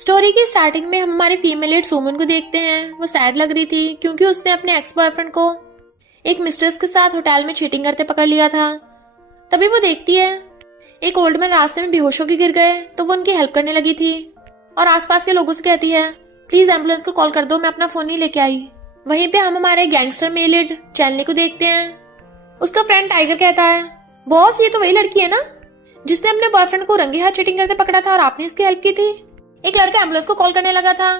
Story की starting में हम हमारी फीमेल लीड सुमन को देखते हैं। वो सैड लग रही थी क्योंकि उसने अपने एक्स बॉयफ्रेंड को एक मिस्ट्रेस के साथ होटल में चीटिंग करते पकड़ लिया था। तभी वो देखती है एक ओल्ड मैन रास्ते में बेहोश होकर गिर गए, तो वो उनकी हेल्प करने लगी थी और आसपास के लोगों से कहती है प्लीज एम्बुलेंस को कॉल कर दो, मैं अपना फोन नहीं लेके आई। वहीं पे हम हमारे गैंगस्टर मेल लीड चैनली को देखते हैं। उसका फ्रेंड टाइगर कहता है बॉस, ये तो वही लड़की है ना जिसने अपने बॉयफ्रेंड को रंगे हाथ चीटिंग करते पकड़ा था और आपने इसकी हेल्प की थी। एक लड़का एम्बुलेंस को कॉल करने लगा था,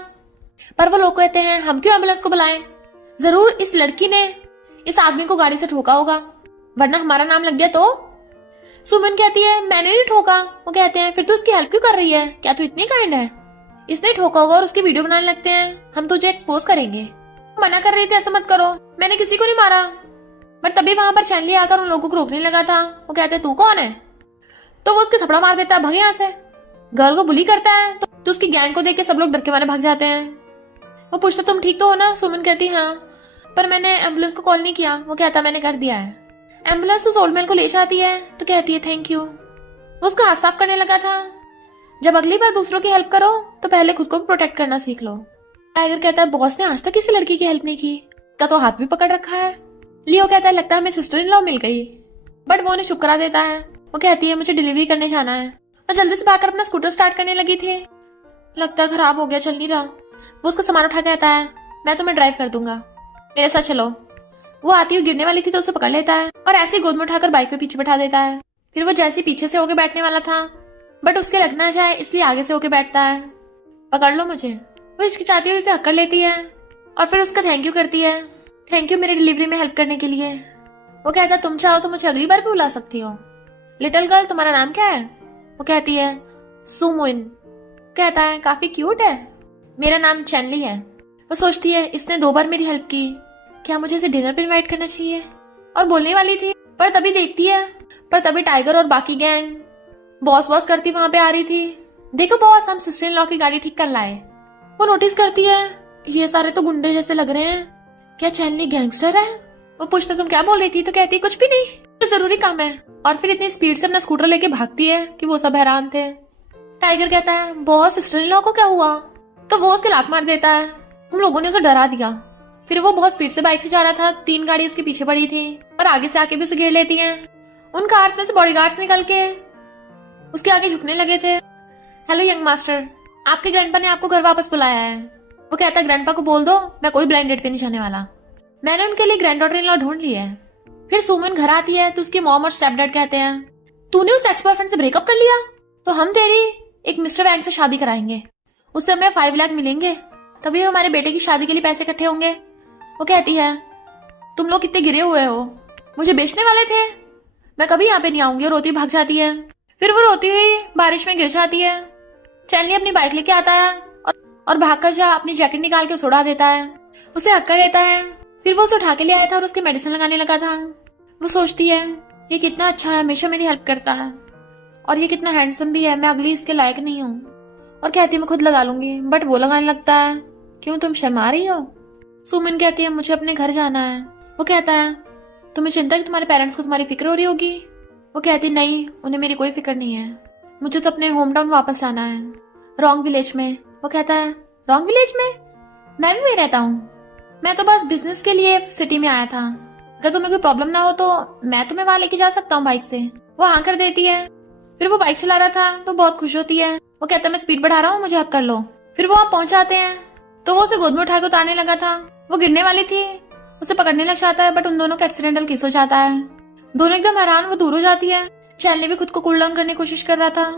पर वो लोग कहते हैं हम क्यों एम्बुलेंस को बुलाएं, जरूर इस लड़की ने इस आदमी को गाड़ी से ठोका होगा, वरना हमारा नाम लग गया तो। सुमन कहती है मैंने नहीं ठोका। वो कहते हैं फिर तू उसकी हेल्प क्यों कर रही है, क्या तू इतनी काइंड है। इसने ठोका होगा और उसकी वीडियो बनाने लगते हैं, हम तुझे एक्सपोज करेंगे। मना कर रही थी ऐसा मत करो, मैंने किसी को नहीं मारा। पर तभी वहां पर चैनली आकर उन लोगों को रोकने लगा था। वो कहते हैं तू कौन है, तो वो उसके थपड़ा मार देता है, भाग यहाँ से। गर्ल को बुली करता है तो उसकी गैंग को देख के सब लोग डर के मारे भाग जाते हैं। वो पूछता तुम ठीक तो हो ना। सुमन कहती हाँ, पर मैंने एम्बुलेंस को कॉल नहीं किया। वो कहता मैंने कर दिया है। एम्बुलेंस उस ओल्ड मैन को ले जाती है तो कहती है थैंक यू। वो उसका हाथ साफ करने लगा था, जब अगली बार दूसरों की हेल्प करो तो पहले खुद को भी प्रोटेक्ट करना सीख लो। टाइगर कहता है बॉस ने आज तक किसी लड़की की हेल्प नहीं की, का तो हाथ भी पकड़ रखा है। लियो कहता है लगता है हमें सिस्टर इन लॉ मिल गई, बट वो उन्हें शुक्र करा देता है। वो कहती है मुझे डिलीवरी करने जाना है और जल्दी से भागकर अपना स्कूटर स्टार्ट करने लगी थी। लगता है खराब हो गया, चल नहीं रहा। वो उसका सामान उठा कहता है मैं तुम्हें ड्राइव कर दूंगा, मेरे साथ चलो। वो आती हुई गिरने वाली थी तो उसे पकड़ लेता है और ऐसे ही गोद में उठाकर बाइक पे पीछे बैठा देता है। फिर वो जैसे पीछे से होके बैठने वाला था, बट उसके लग ना जाए इसलिए आगे से होके बैठता है। पकड़ लो मुझे। वो हिचकिचाती हुई उसे हक्कर लेती है और फिर उसका थैंक यू करती है, थैंक यू मेरी डिलीवरी में हेल्प करने के लिए। वो कहता है तुम चाहो तो मुझे अगली बार भी बुला सकती हो। लिटिल गर्ल तुम्हारा नाम क्या है। वो कहती है सुमुन। कहता है काफी क्यूट है, मेरा नाम चैनली है। वो सोचती है इसने 2 बार मेरी हेल्प की, क्या मुझे इसे डिनर पे इनवाइट करना चाहिए। और बोलने वाली थी पर तभी देखती है, पर तभी टाइगर और बाकी गैंग बॉस बॉस करती वहां पे आ रही थी। देखो बॉस, हम सिस्टर इन लॉ की गाड़ी ठीक कर लाए। वो नोटिस करती है ये सारे तो गुंडे जैसे लग रहे हैं, क्या चैनली गैंगस्टर है। वो पूछता तुम क्या बोल रही थी, तो कहती कुछ भी नहीं, तो जरूरी काम है। और फिर इतनी स्पीड से अपना स्कूटर लेके भागती है कि वो सब हैरान थे। टाइगर कहता है बॉस सिस्टर इन लॉ को क्या हुआ, तो वो उसके लात मार देता है। हम लोगों ने उसे डरा दिया। फिर वो बहुत स्पीड से बाइक से जा रहा था, 3 गाड़ी उसके पीछे पड़ी थी और आगे से आके भी उसे घेर लेती हैं। उन कार्स में से बॉडीगार्ड्स निकल के उसके आगे झुकने लगे थे। हेलो यंग मास्टर, आपके ग्रैंडपा ने आपको घर वापस बुलाया है। वो कहता है ग्रैंडपा को बोल दो मैं कोई ब्लाइंड डेट पे नहीं जाने वाला, मैंने उनके लिए ग्रैंड डॉटर इन लॉ ढूंढ ली है। फिर सुमन घर आती है तो उसकी मॉम और स्टेप डैड कहते हैं तूने उस एक्स बॉयफ्रेंड से ब्रेकअप कर लिया, तो हम तेरी एक मिस्टर वैंग से शादी कराएंगे, उससे हमें 5 लाख मिलेंगे, तभी हमारे बेटे की शादी के लिए पैसे इकट्ठे होंगे। वो कहती है तुम लोग कितने गिरे हुए हो, मुझे बेचने वाले थे, मैं कभी यहाँ पे नहीं आऊंगी। और रोती भाग जाती है। फिर वो रोती हुई बारिश में गिर जाती है। चैनली अपनी बाइक लेके आता है और भागकर जा अपनी जैकेट निकाल के उड़ा देता है, उसे हक्का लेता है। फिर वो उसे उठा के ले आया था और उसकी मेडिसिन लगाने लगा था। वो सोचती है ये कितना अच्छा है, हमेशा मेरी हेल्प करता है और ये कितना हैंडसम भी है, मैं अगली इसके लायक नहीं हूँ। और कहती है मैं खुद लगा लूंगी, बट वो लगाने लगता है क्यों तुम शर्मा रही हो। सुमन कहती है मुझे अपने घर जाना है। वो कहता है तुम्हें चिंता है कि तुम्हारे पेरेंट्स को तुम्हारी फिक्र हो रही होगी। वो कहती नहीं, उन्हें मेरी कोई फिक्र नहीं है, मुझे तो अपने होम टाउन वापस जाना है, रॉन्ग विलेज में। वो कहता है रॉन्ग विलेज में, मैं भी वही रहता हूँ, मैं तो बस बिजनेस के लिए सिटी में आया था, अगर तुम्हें कोई प्रॉब्लम ना हो तो मैं तुम्हें वहां लेके जा सकता हूँ बाइक से। वो हाँ कर देती है। फिर वो बाइक चला रहा था तो बहुत खुश होती है। वो कहता है मैं स्पीड बढ़ा रहा हूँ, मुझे हक कर लो। फिर वो वहां पहुंच जाते हैं तो वो उसे गोद में उठा के उतारने लगा था। वो गिरने वाली थी, उसे पकड़ने लग जाता है, बट उन दोनों का एक्सीडेंटल केस हो जाता है। दोनों एकदम हैरान, वो दूर हो जाती है। चैनली भी खुद को कूल डाउन करने की कोशिश कर रहा था।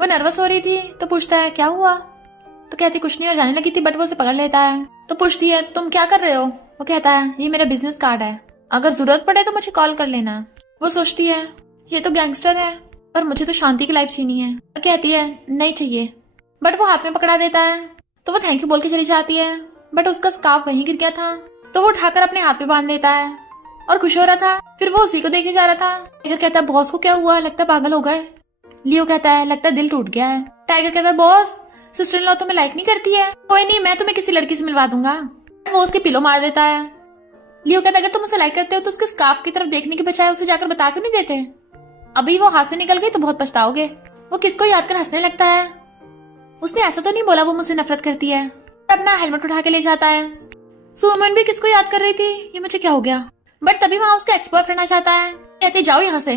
वो नर्वस हो रही थी तो पूछता है क्या हुआ, तो कहती कुछ नहीं और जाने लगी थी, बट वो उसे पकड़ लेता है। तो पूछती है तुम क्या कर रहे हो। वो कहता है ये मेरा बिजनेस कार्ड है, अगर जरूरत पड़े तो मुझे कॉल कर लेना। वो सोचती है ये तो गैंगस्टर है, पर मुझे तो शांति की लाइफ जीनी है। और कहती है नहीं चाहिए, बट वो हाथ में पकड़ा देता है। तो वो थैंक यू बोल के चली जाती है, बट उसका स्कार्फ वहीं गिर गया था, तो वो उठाकर अपने हाथ पे बांध देता है और खुश हो रहा था। फिर वो उसी को देखे जा रहा था। टाइगर कहता है बॉस को क्या हुआ, लगता है पागल हो गए। लियो कहता है लगता है दिल टूट गया है। टाइगर कहता है बॉस सिस्टर इन लॉ तुम्हें लाइक नहीं करती है, कोई नहीं मैं तुम्हें किसी लड़की से मिलवा दूंगा। वो उसके पिलो मार देता है। लियो कहता है अगर तुम उसे लाइक करते हो तो उसके स्कार्फ की तरफ देखने के बजाय उसे जाकर बता क्यों नहीं देते, अभी वो हाथ से निकल गई तो बहुत पछताओगे। वो किसको याद कर हंसने लगता है। उसने ऐसा तो नहीं बोला वो मुझसे नफरत करती है। अपना हेलमेट उठा के ले जाता है। सुमन भी किसको याद कर रही थी, ये मुझे क्या हो गया। बट तभी वहां उसका एक्स बॉयफ्रेंड आ जाता है। कहते जाओ यहाँ से।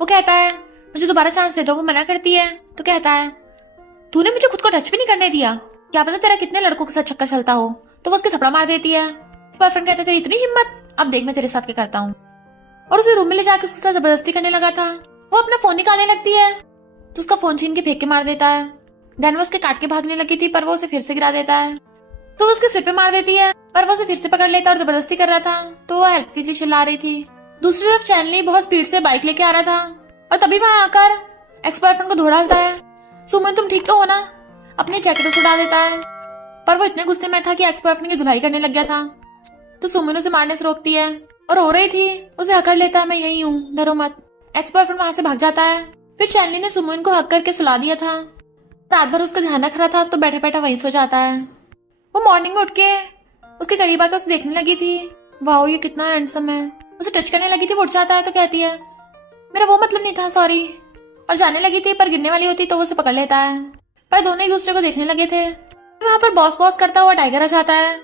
वो कहता है मुझे दोबारा चांस दे दो। वो मना करती है तो कहता है तूने मुझे खुद को टच भी नहीं करने दिया, क्या पता तेरा कितने लड़कों के साथ चक्कर चलता हो। तो वो उसके थप्पड़ मार देती है। बॉयफ्रेंड कहते थे इतनी हिम्मत, अब देख मैं तेरे साथ क्या करता हूँ। और उसे रूम में ले जाकर उसके साथ जबरदस्ती करने लगा था। वो अपना फोन निकालने लगती है तो उसका फोन छीन के फेंक के मार देता है। देन वो उसके काट के भागने लगी थी पर वो उसे फिर से गिरा देता है। तो वो उसके सिर पे मार देती है पर वो उसे फिर से पकड़ लेता है और जबरदस्ती कर रहा था तो वो हेल्प के लिए चिल्ला रही थी। दूसरी तरफ चैनली बहुत स्पीड से बाइक लेके आ रहा था और तभी वहां आकर एक्स बॉयफ्रेंड को धो डालता है। सुमन तुम ठीक तो हो ना। अपनी जैकेट उड़ा देता है पर वो इतने गुस्से में था कि एक्स बॉयफ्रेंड की धुलाई करने लग गया था। तो सुमन उसे मारने से रोकती है और रो रही थी। उसे हकड़ लेता है मैं यही हूँ, डरो मत। एक्स बॉयफ्रेंड वहां से भाग जाता है। फिर चैनली ने सुमन को हक करके सुला दिया था। रात भर उसका ध्यान रख रहा था तो बैठा बैठा वहीं सो जाता है। वो मॉर्निंग में उठ के उसके करीब आकर उसे देखने लगी थी। वाओ ये कितना हैंडसम है। उसे टच करने लगी थी, वो उठ जाता है तो कहती है मेरा वो मतलब नहीं था, सॉरी। और जाने लगी थी पर गिरने वाली होती तो वो उसे पकड़ लेता है। पर दोनों एक दूसरे को देखने लगे थे। वहां पर बॉस बॉस करता हुआ टाइगर आ जाता है।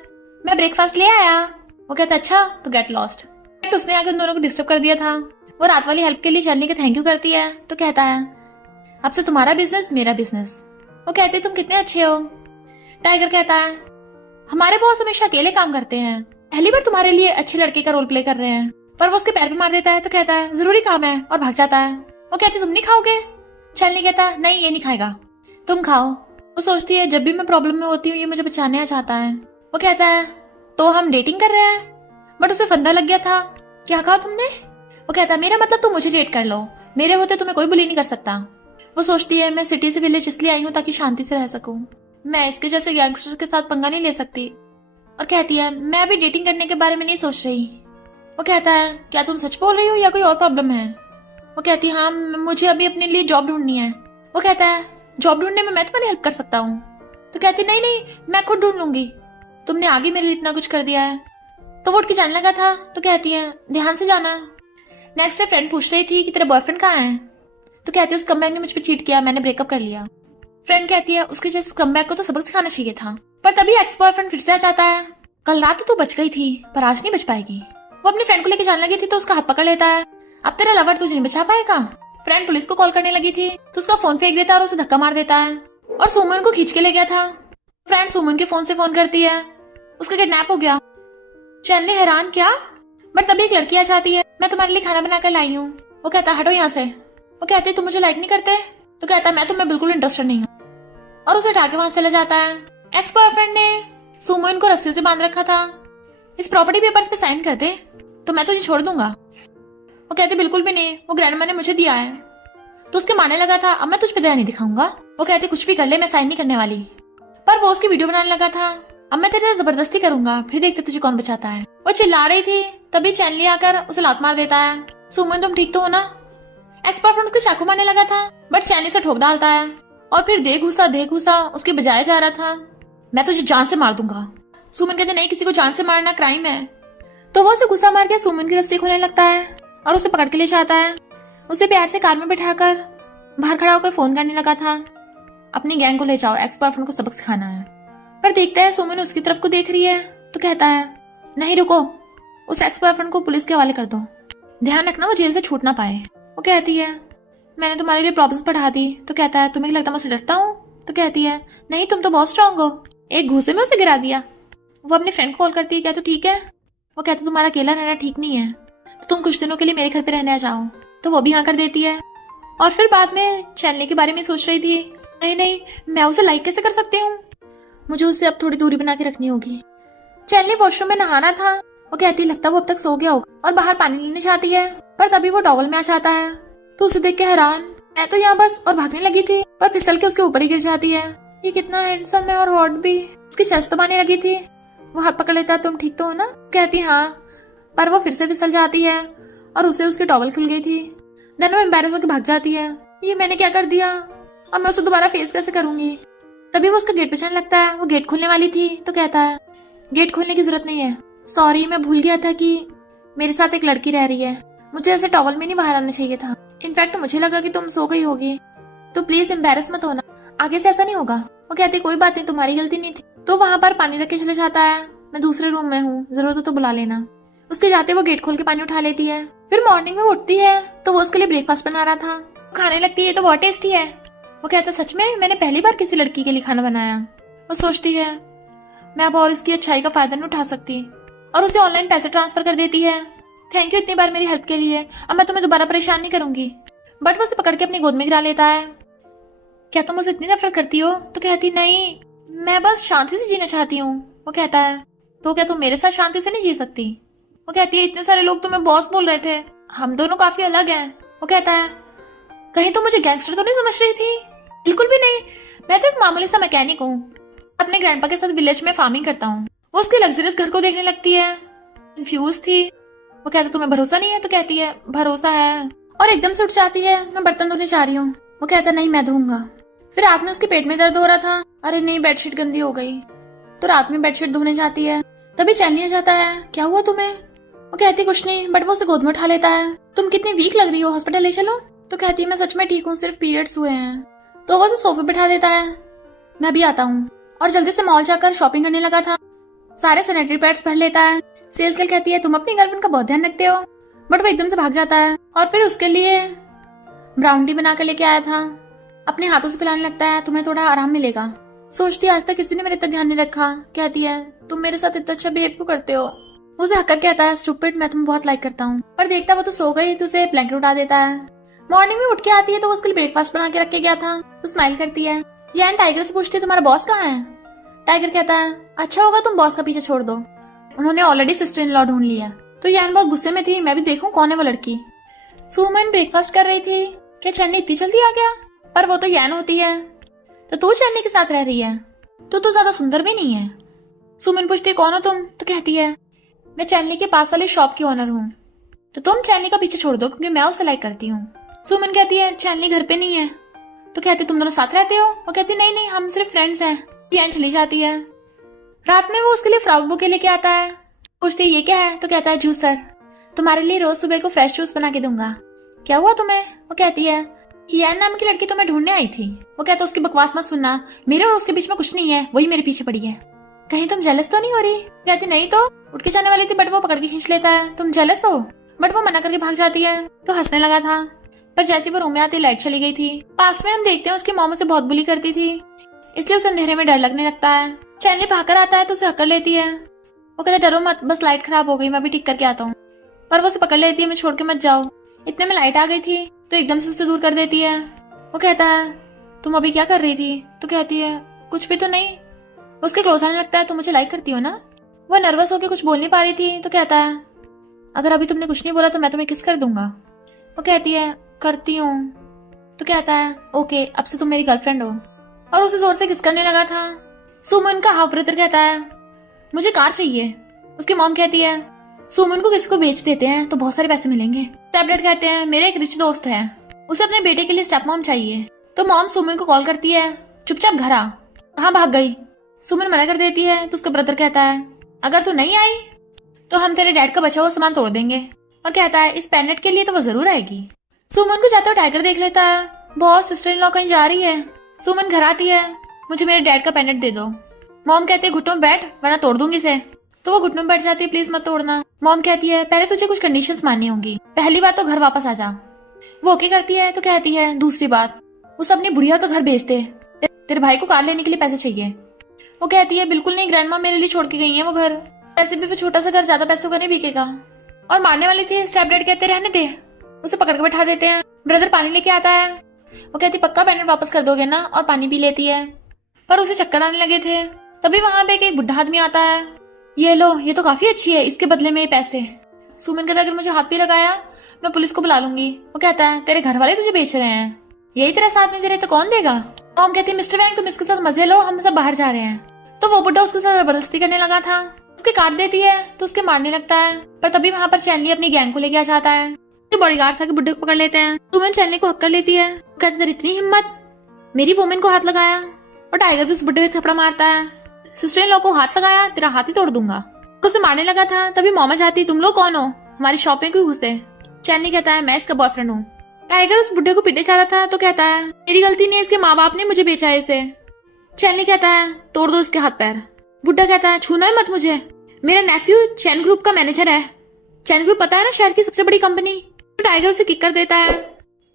मैं ब्रेकफास्ट ले आया। वो कहता है अच्छा तो गेट लॉस्ट। उसने आकर उन दोनों को डिस्टर्ब कर दिया था। वो रात वाली हेल्प के लिए चैनली का थैंक यू करती है तो कहता है अब से तुम्हारा बिजनेस मेरा बिजनेस। वो कहते तुम कितने अच्छे हो। टाइगर कहता है हमारे बॉस हमेशा अकेले काम करते हैं, पहली बार तुम्हारे लिए अच्छे लड़के का रोल प्ले कर रहे हैं। पर वो उसके पैर पे मार देता है तो कहता है जरूरी काम है और भाग जाता है। वो कहती तुम नहीं खाओगे। चैनली कहता है नहीं ये नहीं खाएगा, तुम खाओ। वो सोचती है जब भी मैं प्रॉब्लम में होती हूँ ये मुझे बचाने आ जाता है। वो कहता है तो हम डेटिंग कर रहे हैं। बट उसे फंदा लग गया था। क्या कहा तुमने। वो कहता है मेरा मतलब तुम मुझे डेट कर लो, मेरे होते तुम्हें कोई बुली नहीं कर सकता। वो सोचती है मैं सिटी से विलेज इसलिए आई हूँ ताकि शांति से रह सकूं, मैं इसके जैसे गैंगस्टर के साथ पंगा नहीं ले सकती। और कहती है मैं अभी डेटिंग करने के बारे में नहीं सोच रही। वो कहता है क्या तुम सच बोल रही हो या कोई और प्रॉब्लम है। वो कहती है हाँ मुझे अभी अपने लिए जॉब ढूंढनी है। वो कहता है जॉब ढूंढने में मैं तुम्हारी हेल्प कर सकता हूँ। तो कहती नहीं नहीं मैं खुद ढूंढ लूंगी, तुमने आगे मेरे लिए इतना कुछ कर दिया है। तो वो उठ के जाने लगा था तो कहती है ध्यान से जाना। नेक्स्ट डे फ्रेंड पूछ रही थी कि तेरा बॉयफ्रेंड कहाँ है। तो कहती है उस कमबैक ने मुझ पर चीट किया, मैंने ब्रेकअप कर लिया। फ्रेंड कहती है उसके जैसे कमबैक को तो सबक सिखाना चाहिए था। पर तभी एक्स बॉयफ्रेंड फिर से आ जाता है। कल रात तो तू बच गई थी पर आज नहीं बच पाएगी। वो अपनी फ्रेंड को लेकर जाने लगी थी तो उसका हाथ पकड़ लेता है। अब तेरा लवर तुझे नहीं बचा पाएगा। फ्रेंड पुलिस को कॉल करने लगी थी तो उसका फोन फेंक देता है और उसे धक्का मार देता है और सुमन को खींच के ले गया था। फ्रेंड सुमन के फोन से फोन करती है उसका किडनैप हो गया। चैनली हैरान क्या। बट तभी एक लड़की आ जाती है मैं तुम्हारे लिए खाना बनाकर लाई हूँ। वो कहता हटो यहाँ से। वो कहती तुम मुझे लाइक नहीं करते। तो कहता मैं तुम्हें बिल्कुल इंटरेस्टेड नहीं हूँ और उसे उठा के वहां चला जाता है। एक्स बॉयफ्रेंड ने सुमन को रस्सियों से बांध रखा था। इस प्रॉपर्टी पेपर्स पे साइन कर दे तो मैं तुझे छोड़ दूंगा। वो कहते बिल्कुल भी नहीं, वो ग्रैंडमा ने मुझे दिया है। तो उसके मानने लगा था अब मैं तुझ पे दया नहीं दिखाऊंगा। वो कहते कुछ भी कर ले मैं साइन नहीं करने वाली। पर वो उसकी वीडियो बनाने लगा था। अब मैं तेरे से जबरदस्ती करूंगा फिर देखते तुझे कौन बचाता है। वो चिल्ला रही थी तभी चैनली आकर उसे लात मार देता है। सुमन तुम ठीक तो हो ना। एक्स बॉयफ्रेंड उसको चाकू मारने लगा था बट चैनली से ठोक डालता है और फिर दे घुसा उसके बजाय जा रहा था मैं तुझे जान से मार दूंगा। सुमन कहते नहीं किसी को जान से मारना क्राइम है। तो वो उसे गुस्सा मार के सुमन की रस्सी खोलने लगता है और उसे पकड़ के ले जाता है। उसे प्यार से कार में बैठाकर बाहर खड़ा होकर फोन करने लगा था अपनी गैंग को ले जाओ, एक्स बॉयफ्रेंड को सबक सिखाना है। पर देखता है सुमन उसकी तरफ को देख रही है तो कहता है नहीं रुको, उस एक्स बॉयफ्रेंड को पुलिस के हवाले कर दो, ध्यान रखना वो जेल से छूट ना पाए। वो कहती है मैंने तुम्हारे लिए प्रॉब्लम्स बढ़ा दी। तो कहता है तुम्हें लगता मैं उससे डरता हूँ। तो कहती है नहीं तुम तो बहुत स्ट्रांग हो, एक घूसे में उसे गिरा दिया। वो अपने फ्रेंड को कॉल करती है क्या तू ठीक है। वो कहता तुम्हारा अकेला रहना ठीक नहीं है तो तुम कुछ दिनों के लिए मेरे घर पे रहने आ जाओ। तो वो भी हाँ कर देती है। और फिर बाद में चैनली के बारे में सोच रही थी नहीं नहीं मैं उसे लाइक कैसे कर सकती हूँ, मुझे उससे अब थोड़ी दूरी बना के रखनी होगी। चैनली वॉशरूम में नहाना था। वो कहती है लगता वो अब तक सो गया होगा और बाहर पानी लेने जाती है पर तभी वो टॉवल में आ जाता है तो उसे देख के हैरान मैं तो यहाँ बस और भागने लगी थी पर फिसल के उसके ऊपर ही गिर जाती है। ये कितना हैंडसम है और हॉट भी। उसकी चेस्ट दबाने लगी थी। वो हाथ पकड़ लेता है तुम ठीक तो हो ना। कहती हाँ पर वो फिर से फिसल जाती है और उसे उसकी टॉवल खुल गई थी। देन वो एम्बैरेस होकर भाग जाती है। ये मैंने क्या कर दिया, अब मैं उसे दोबारा फेस कैसे करूंगी। तभी वो उसका गेट पे जाने लगता है। वो गेट खोलने वाली थी तो कहता है गेट खोलने की जरूरत नहीं है, सॉरी मैं भूल गया था कि मेरे साथ एक लड़की रह रही है, मुझे ऐसे टॉवल में नहीं बाहर आना चाहिए था। इनफैक्ट मुझे लगा कि तुम सो गई होगी तो प्लीज एम्बैरेस मत होना, आगे से ऐसा नहीं होगा। वो कहती कोई बात नहीं, तुम्हारी गलती नहीं थी। तो वहां पर पानी रख के चले जाता है। मैं दूसरे रूम में हूँ, जरूरत हो तो बुला लेना। उसके जाते वो गेट खोल के पानी उठा लेती है। फिर मॉर्निंग में वो उठती है तो वो उसके लिए ब्रेकफास्ट बना रहा था। खाने लगती है तो बहुत टेस्टी है। वो कहता सच में मैंने पहली बार किसी लड़की के लिए खाना बनाया। वो सोचती है मैं अब और इसकी अच्छाई का फायदा नहीं उठा सकती और उसे ऑनलाइन पैसे ट्रांसफर कर देती है। थैंक यू इतनी बार मेरी हेल्प के लिए, अब मैं तुम्हें दोबारा परेशान नहीं करूंगी। बट वो उसे पकड़ के अपनी गोद में गिरा लेता है। क्या तुम मुझसे इतनी नफरत करती हो? तो कहती नहीं, मैं बस शांति से जीना चाहती हूँ। वो कहता है तो क्या तुम मेरे साथ शांति से नहीं जी सकती? वो कहती है इतने सारे लोग तुम्हें बॉस बोल रहे थे, हम दोनों काफी अलग हैं। वो कहता है कहीं तुम मुझे गैंगस्टर तो नहीं समझ रही थी? बिल्कुल भी नहीं, मैं तो एक मामूली सा मैकेनिक हूँ, अपने ग्रैंडपा के साथ विलेज में फार्मिंग करता हूँ। वो उसके लग्जरियस घर को देखने लगती है, कंफ्यूज थी। वो कहता तुम्हें भरोसा नहीं है? तो कहती है भरोसा है, और एकदम से उठ जाती है। मैं बर्तन धोने जा रही हूँ। वो कहता नहीं मैं धोऊंगा। फिर रात में उसके पेट में दर्द हो रहा था। अरे नहीं, बेडशीट गंदी हो गई। तो रात में बेडशीट धोने जाती है। तभी चैनी आ जाता है, क्या हुआ तुम्हें? वो कहती कुछ नहीं, बट वो उसे गोद में उठा लेता है। तुम कितनी वीक लग रही हो, हॉस्पिटल ले चलो। तो कहती है मैं सच में ठीक हूँ, सिर्फ पीरियड्स हुए हैं। तो वो उसे सोफे बिठा देता है। मैं भी आता हूँ। और जल्दी से मॉल जाकर शॉपिंग करने लगा था। सारे सैनिटरी पैड्स भर लेता है। सेल्स गर्ल कहती है तुम अपनी गर्लफ्रेंड का बहुत ध्यान रखते हो, बट वो एकदम से भाग जाता है और फिर उसके लिए ब्राउन टी बनाकर लेके आया था। अपने हाथों से पिलाने लगता है, तुम्हें थोड़ा आराम मिलेगा। सोचती है आज तक किसी ने मेरे तक ध्यान नहीं रखा। कहती है तुम मेरे साथ इतना अच्छा बिहेव क्यों करते हो? उसे हक्का कहता है स्टूपिड, मैं तुम्हें बहुत लाइक करता हूँ। पर देखता वो तो सो गई तो उसे ब्लैंकेट उठा देता है। मॉर्निंग में उठ के आती है तो वो उसके लिए ब्रेकफास्ट बना के रख के गया था। तो स्माइल करती है। यान टाइगर से पूछती है तुम्हारा बॉस कहाँ है? टाइगर कहता है अच्छा होगा तुम बॉस का पीछे छोड़ दो, उन्होंने ऑलरेडी सिस्टर इन लॉ ढूंढ लिया। तो यान बहुत गुस्से में थी, मैं भी देखूं कौन है वो लड़की। सुमन ब्रेकफास्ट कर रही थी। क्या चन्नी इतनी जल्दी आ गया? पर वो तो यान होती है। तो तू चन्नी के साथ रह रही है? तो ज्यादा सुंदर भी नहीं है। सुमन पूछती है कौन हो तुम? तो कहती है मैं चैनली के पास वाली शॉप की ओनर हूँ। तो तुम चैनली का पीछे छोड़ दो क्योंकि मैं उसे लाइक करती हूँ। सुमन कहती है चैनली घर पे नहीं है। तो कहती तुम दोनों साथ रहते हो? वो कहती नहीं नहीं, हम सिर्फ फ्रेंड्स हैं। यान चली जाती है। रात में वो उसके लिए फ्राउड बुके लेके आता है। पूछती है ये क्या है? तो कहता है जूस सर, तुम्हारे लिए रोज सुबह को फ्रेश जूस बना के दूंगा। क्या हुआ तुम्हें? वो कहती है यान नाम की लड़की तुम्हें ढूंढने आई थी। वो कहता उसकी बकवास मत सुनना, मेरे और उसके बीच में कुछ नहीं है, वही मेरे पीछे पड़ी है। कहीं तुम जेलस तो नहीं हो रही? कहती नहीं तो। उठ के जाने वाली थी बट वो पकड़ के खींच लेता है, तुम जेलस हो? बट वो मना करके भाग जाती है। तो हंसने लगा था, पर जैसे वो रूम में आती लाइट चली गई थी। पास में हम देखते हैं उसकी मॉम उसे बहुत बुली करती थी, इसलिए उसे अंधेरे में डर लगने लगता है। चैनली भागकर आता है तो उसे हक्कर लेती है। वो कहता डरो मत, बस लाइट खराब हो गई, मैं भी ठीक करके आता हूँ। पर वो उसे पकड़ लेती है, मैं छोड़ के मत जाओ। इतने में लाइट आ गई थी तो एकदम से उसे दूर कर देती है। वो कहता है तुम अभी क्या कर रही थी? तो कहती है कुछ भी तो नहीं। उसके क्लोज आने लगता है, तुम मुझे लाइक करती हो ना? वो नर्वस होकर कुछ बोल नहीं पा रही थी। तो कहता है अगर अभी तुमने कुछ नहीं बोला तो मैं तुम्हें किस कर दूंगा। वो कहती है करती हूँ। तो कहता है ओके, अब से तुम मेरी गर्लफ्रेंड हो। और उसे जोर से किस करने लगा था। सुमन का हाफ ब्रदर कहता है मुझे कार चाहिए। उसकी मॉम कहती है सुमन को किसी को बेच देते हैं तो बहुत सारे पैसे मिलेंगे। स्टेप कहते हैं मेरे एक रिच दोस्त है, उसे अपने बेटे के लिए स्टेप मॉम चाहिए। तो मॉम सुमन को कॉल करती है चुपचाप घर आ। कहाँ भाग गई? सुमन मना कर देती है। तो उसका ब्रदर कहता है अगर तू नहीं आई तो हम तेरे डैड का बचा हुआ सामान तोड़ देंगे। और कहता है इस पेनेट के लिए तो वो जरूर आएगी। सुमन को जाते हुए टाइगर देख लेता है, बहुत सिस्टर इन लॉ कहीं जा रही है। सुमन घर आती है, मुझे मेरे डैड का पेनेट दे दो। मॉम कहते है घुटनों में बैठ वरना तोड़ दूंगी इसे। तो वो घुटनों में बैठ जाती है, प्लीज मत तोड़ना। मॉम कहती है पहले तुझे कुछ कंडीशंस माननी होंगी, पहली बात तो घर वापस आ जा। वो ओके करती है। तो कहती है दूसरी बात, उसे अपनी बुढ़िया का घर भेज दे, तेरे भाई को कार लेने के लिए पैसे चाहिए। वो कहती है बिल्कुल नहीं ग्रैंडमा मेरे लिए छोड़ के गई है वो घर, पैसे भी वो छोटा सा घर ज्यादा पैसों का नहीं बिकेगा। और मारने वाली थी। स्टेप डैड कहते रहने दे। उसे पकड़ के बैठा देते हैं। ब्रदर पानी लेके आता है। वो कहती पक्का पेनेट वापस कर दोगे ना? और पानी पी लेती है। पर उसे चक्कर आने लगे थे। तभी वहां पे एक बुढ़ा आदमी आता है। ये लो, ये तो काफी अच्छी है, इसके बदले में ये पैसे। सुमन कहता है अगर मुझे हाथ भी लगाया मैं पुलिस को बुला लूंगी। वो कहता है तेरे घर वाले तुझे बेच रहे हैं, यही तेरा साथ नहीं दे रहे तो कौन देगा? मॉम कहती है मिस्टर वैंग तुम इसके साथ मजे लो, हम सब बाहर जा रहे हैं। तो वो बुढ़ा उसके साथ जबरदस्ती करने लगा था। उसके काट देती है तो उसके मारने लगता है। पर तभी वहां पर चैनली अपनी गैंग को लेके आ जाता है। तो बॉडीगार्ड्स आके बुढ़े को पकड़ लेते हैं। सुमन चैनली को हक कर लेती है। कहते तेरी इतनी हिम्मत, मेरी वुमेन को हाथ लगाया। और टाइगर भी उस बुढ़े को थप्पड़ मारता है। सिस्टर इन लॉ को हाथ लगाया, तेरा हाथ ही तोड़ दूंगा। उसे मारने लगा था। तभी मॉमा जाती तुम लोग कौन हो, हमारी शॉप में क्यों घुसे? चैनली कहता है मैं इसका बॉयफ्रेंड हूँ। टाइगर उस बुढ़े को पीटे जा रहा था। तो कहता है मेरी गलती नहीं, इसके माँ बाप ने मुझे बेचा है इसे। चैनली कहता है तोड़ दो इसके हाथ पैर। बुड्ढा कहता है छूना ही मत मुझे, मेरा नेफ्यू चैन ग्रुप का मैनेजर है। चैन ग्रुप पता है ना, शहर की सबसे बड़ी कंपनी। तो टाइगर उसे किक कर देता है।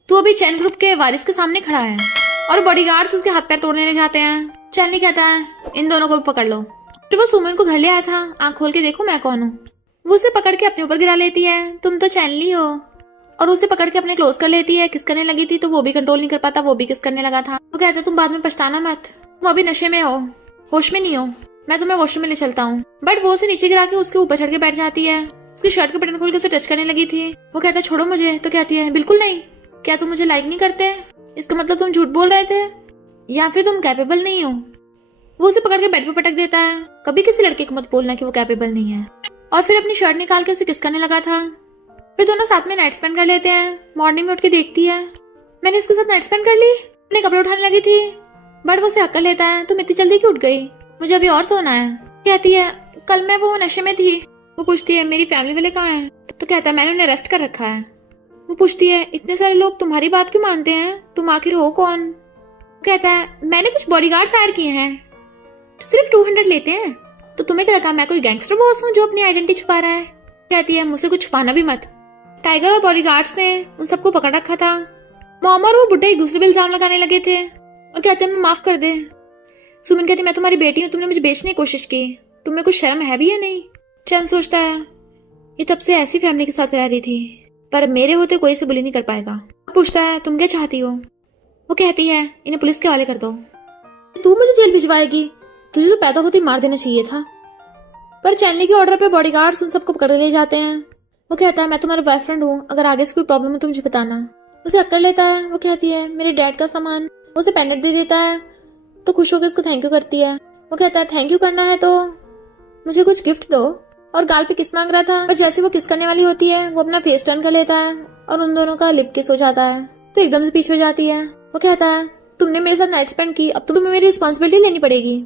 तू अभी चैन ग्रुप के वारिस के सामने खड़ा है और बॉडीगार्ड्स उसके हाथ पैर तोड़ने ले जाते हैं। चैनली कहता है इन दोनों को पकड़ लो। फिर वो सुमन को घर ले आया था, आंख खोल के देखो मैं कौन हूँ। वो उसे पकड़ के अपने ऊपर गिरा लेती है, तुम तो चैनली हो, और उसे पकड़ के अपने क्लोज कर लेती है। किस करने लगी थी तो वो भी कंट्रोल नहीं कर पाता, वो भी किस करने लगा था। वो कहता है तुम बाद में पछताना मत, तुम अभी नशे में हो, होश में नहीं हो, मैं तुम्हें वॉशरूम में ले चलता हूँ। बट वो उसे नीचे गिरा के उसके ऊपर चढ़ के बैठ जाती है। उसकी शर्ट के बटन खोल के उसे टच करने लगी थी। वो कहता है छोड़ो मुझे, तो कहती है बिल्कुल नहीं। क्या तुम मुझे लाइक नहीं करते? इसका मतलब तुम झूठ बोल रहे थे या फिर तुम कैपेबल नहीं हो। वो उसे पकड़ के बेड पे पटक देता है। कभी किसी लड़के को मत बोलना कि वो कैपेबल नहीं है। और फिर अपनी शर्ट निकाल के उसे किस करने लगा था। फिर दोनों साथ में नाइट स्पेंड कर लेते हैं। मॉर्निंग में उठ के देखती है मैंने इसके साथ नाइट स्पेंड कर ली। अपने कपड़े उठाने लगी थी बट वो उसे हक्कर लेता है, तुम इतनी जल्दी क्यों उठ गई, मुझे अभी और सोना है। कहती है कल मैं वो नशे में थी। वो पूछती है मेरी फैमिली वाले कहाँ हैं? तो कहता है मैंने उन्हें अरेस्ट कर रखा है। वो पूछती है इतने सारे लोग तुम्हारी बात क्यों मानते हैं, तुम आखिर हो कौन? कहता है मैंने कुछ बॉडीगार्ड्स हायर किए हैं, सिर्फ 200 लेते हैं। तो तुम्हें क्या लगा मैं कोई गैंगस्टर बॉस हूँ जो अपनी आइडेंटिटी छुपा रहा है? कहती है मुझसे कुछ छुपाना भी मत। टाइगर और बॉडीगार्ड्स ने उन सबको पकड़ रखा था। मॉम और वो बुड्ढे एक दूसरे पे इल्जाम लगाने लगे थे और कहते हैं मैं माफ कर दे। सुमन कहती मैं तुम्हारी बेटी हूँ, तुमने मुझे बेचने की कोशिश की, तुम्हें कुछ शर्म है भी या नहीं? चंद सोचता है ये तब से ऐसी फैमिली के साथ रह रही थी पर मेरे होते कोई इसे बुली नहीं कर पाएगा। पूछता है तुम क्या चाहती हो? वो कहती है इन्हें पुलिस के हवाले कर दो। तू मुझे जेल भिजवाएगी? तुझे तो पैदा होते मार देना चाहिए था। पर चैनली के ऑर्डर पे बॉडीगार्ड्स उन सबको पकड़ ले जाते हैं। वो कहता है मैं तुम्हारा बॉयफ्रेंड हूँ, अगर आगे से कोई प्रॉब्लम है तो मुझे बताना। उसे अक्कर लेता है। वो कहती है मेरे डैड का सामान। उसे पेंडेंट दे देता है तो खुश होकर उसको थैंक यू करती है। वो कहता है थैंक यू करना है तो मुझे कुछ गिफ्ट दो, और गाल पे किस मांग रहा था। पर जैसे वो किस करने वाली होती है वो अपना फेस टर्न कर लेता है और उन दोनों का लिप किस हो जाता है तो एकदम से पीछे हो जाती है। वो कहता है तुमने मेरे साथ नाइट स्पेंड की, अब तो तुम्हें मेरी रिस्पॉन्सिबिलिटी लेनी पड़ेगी।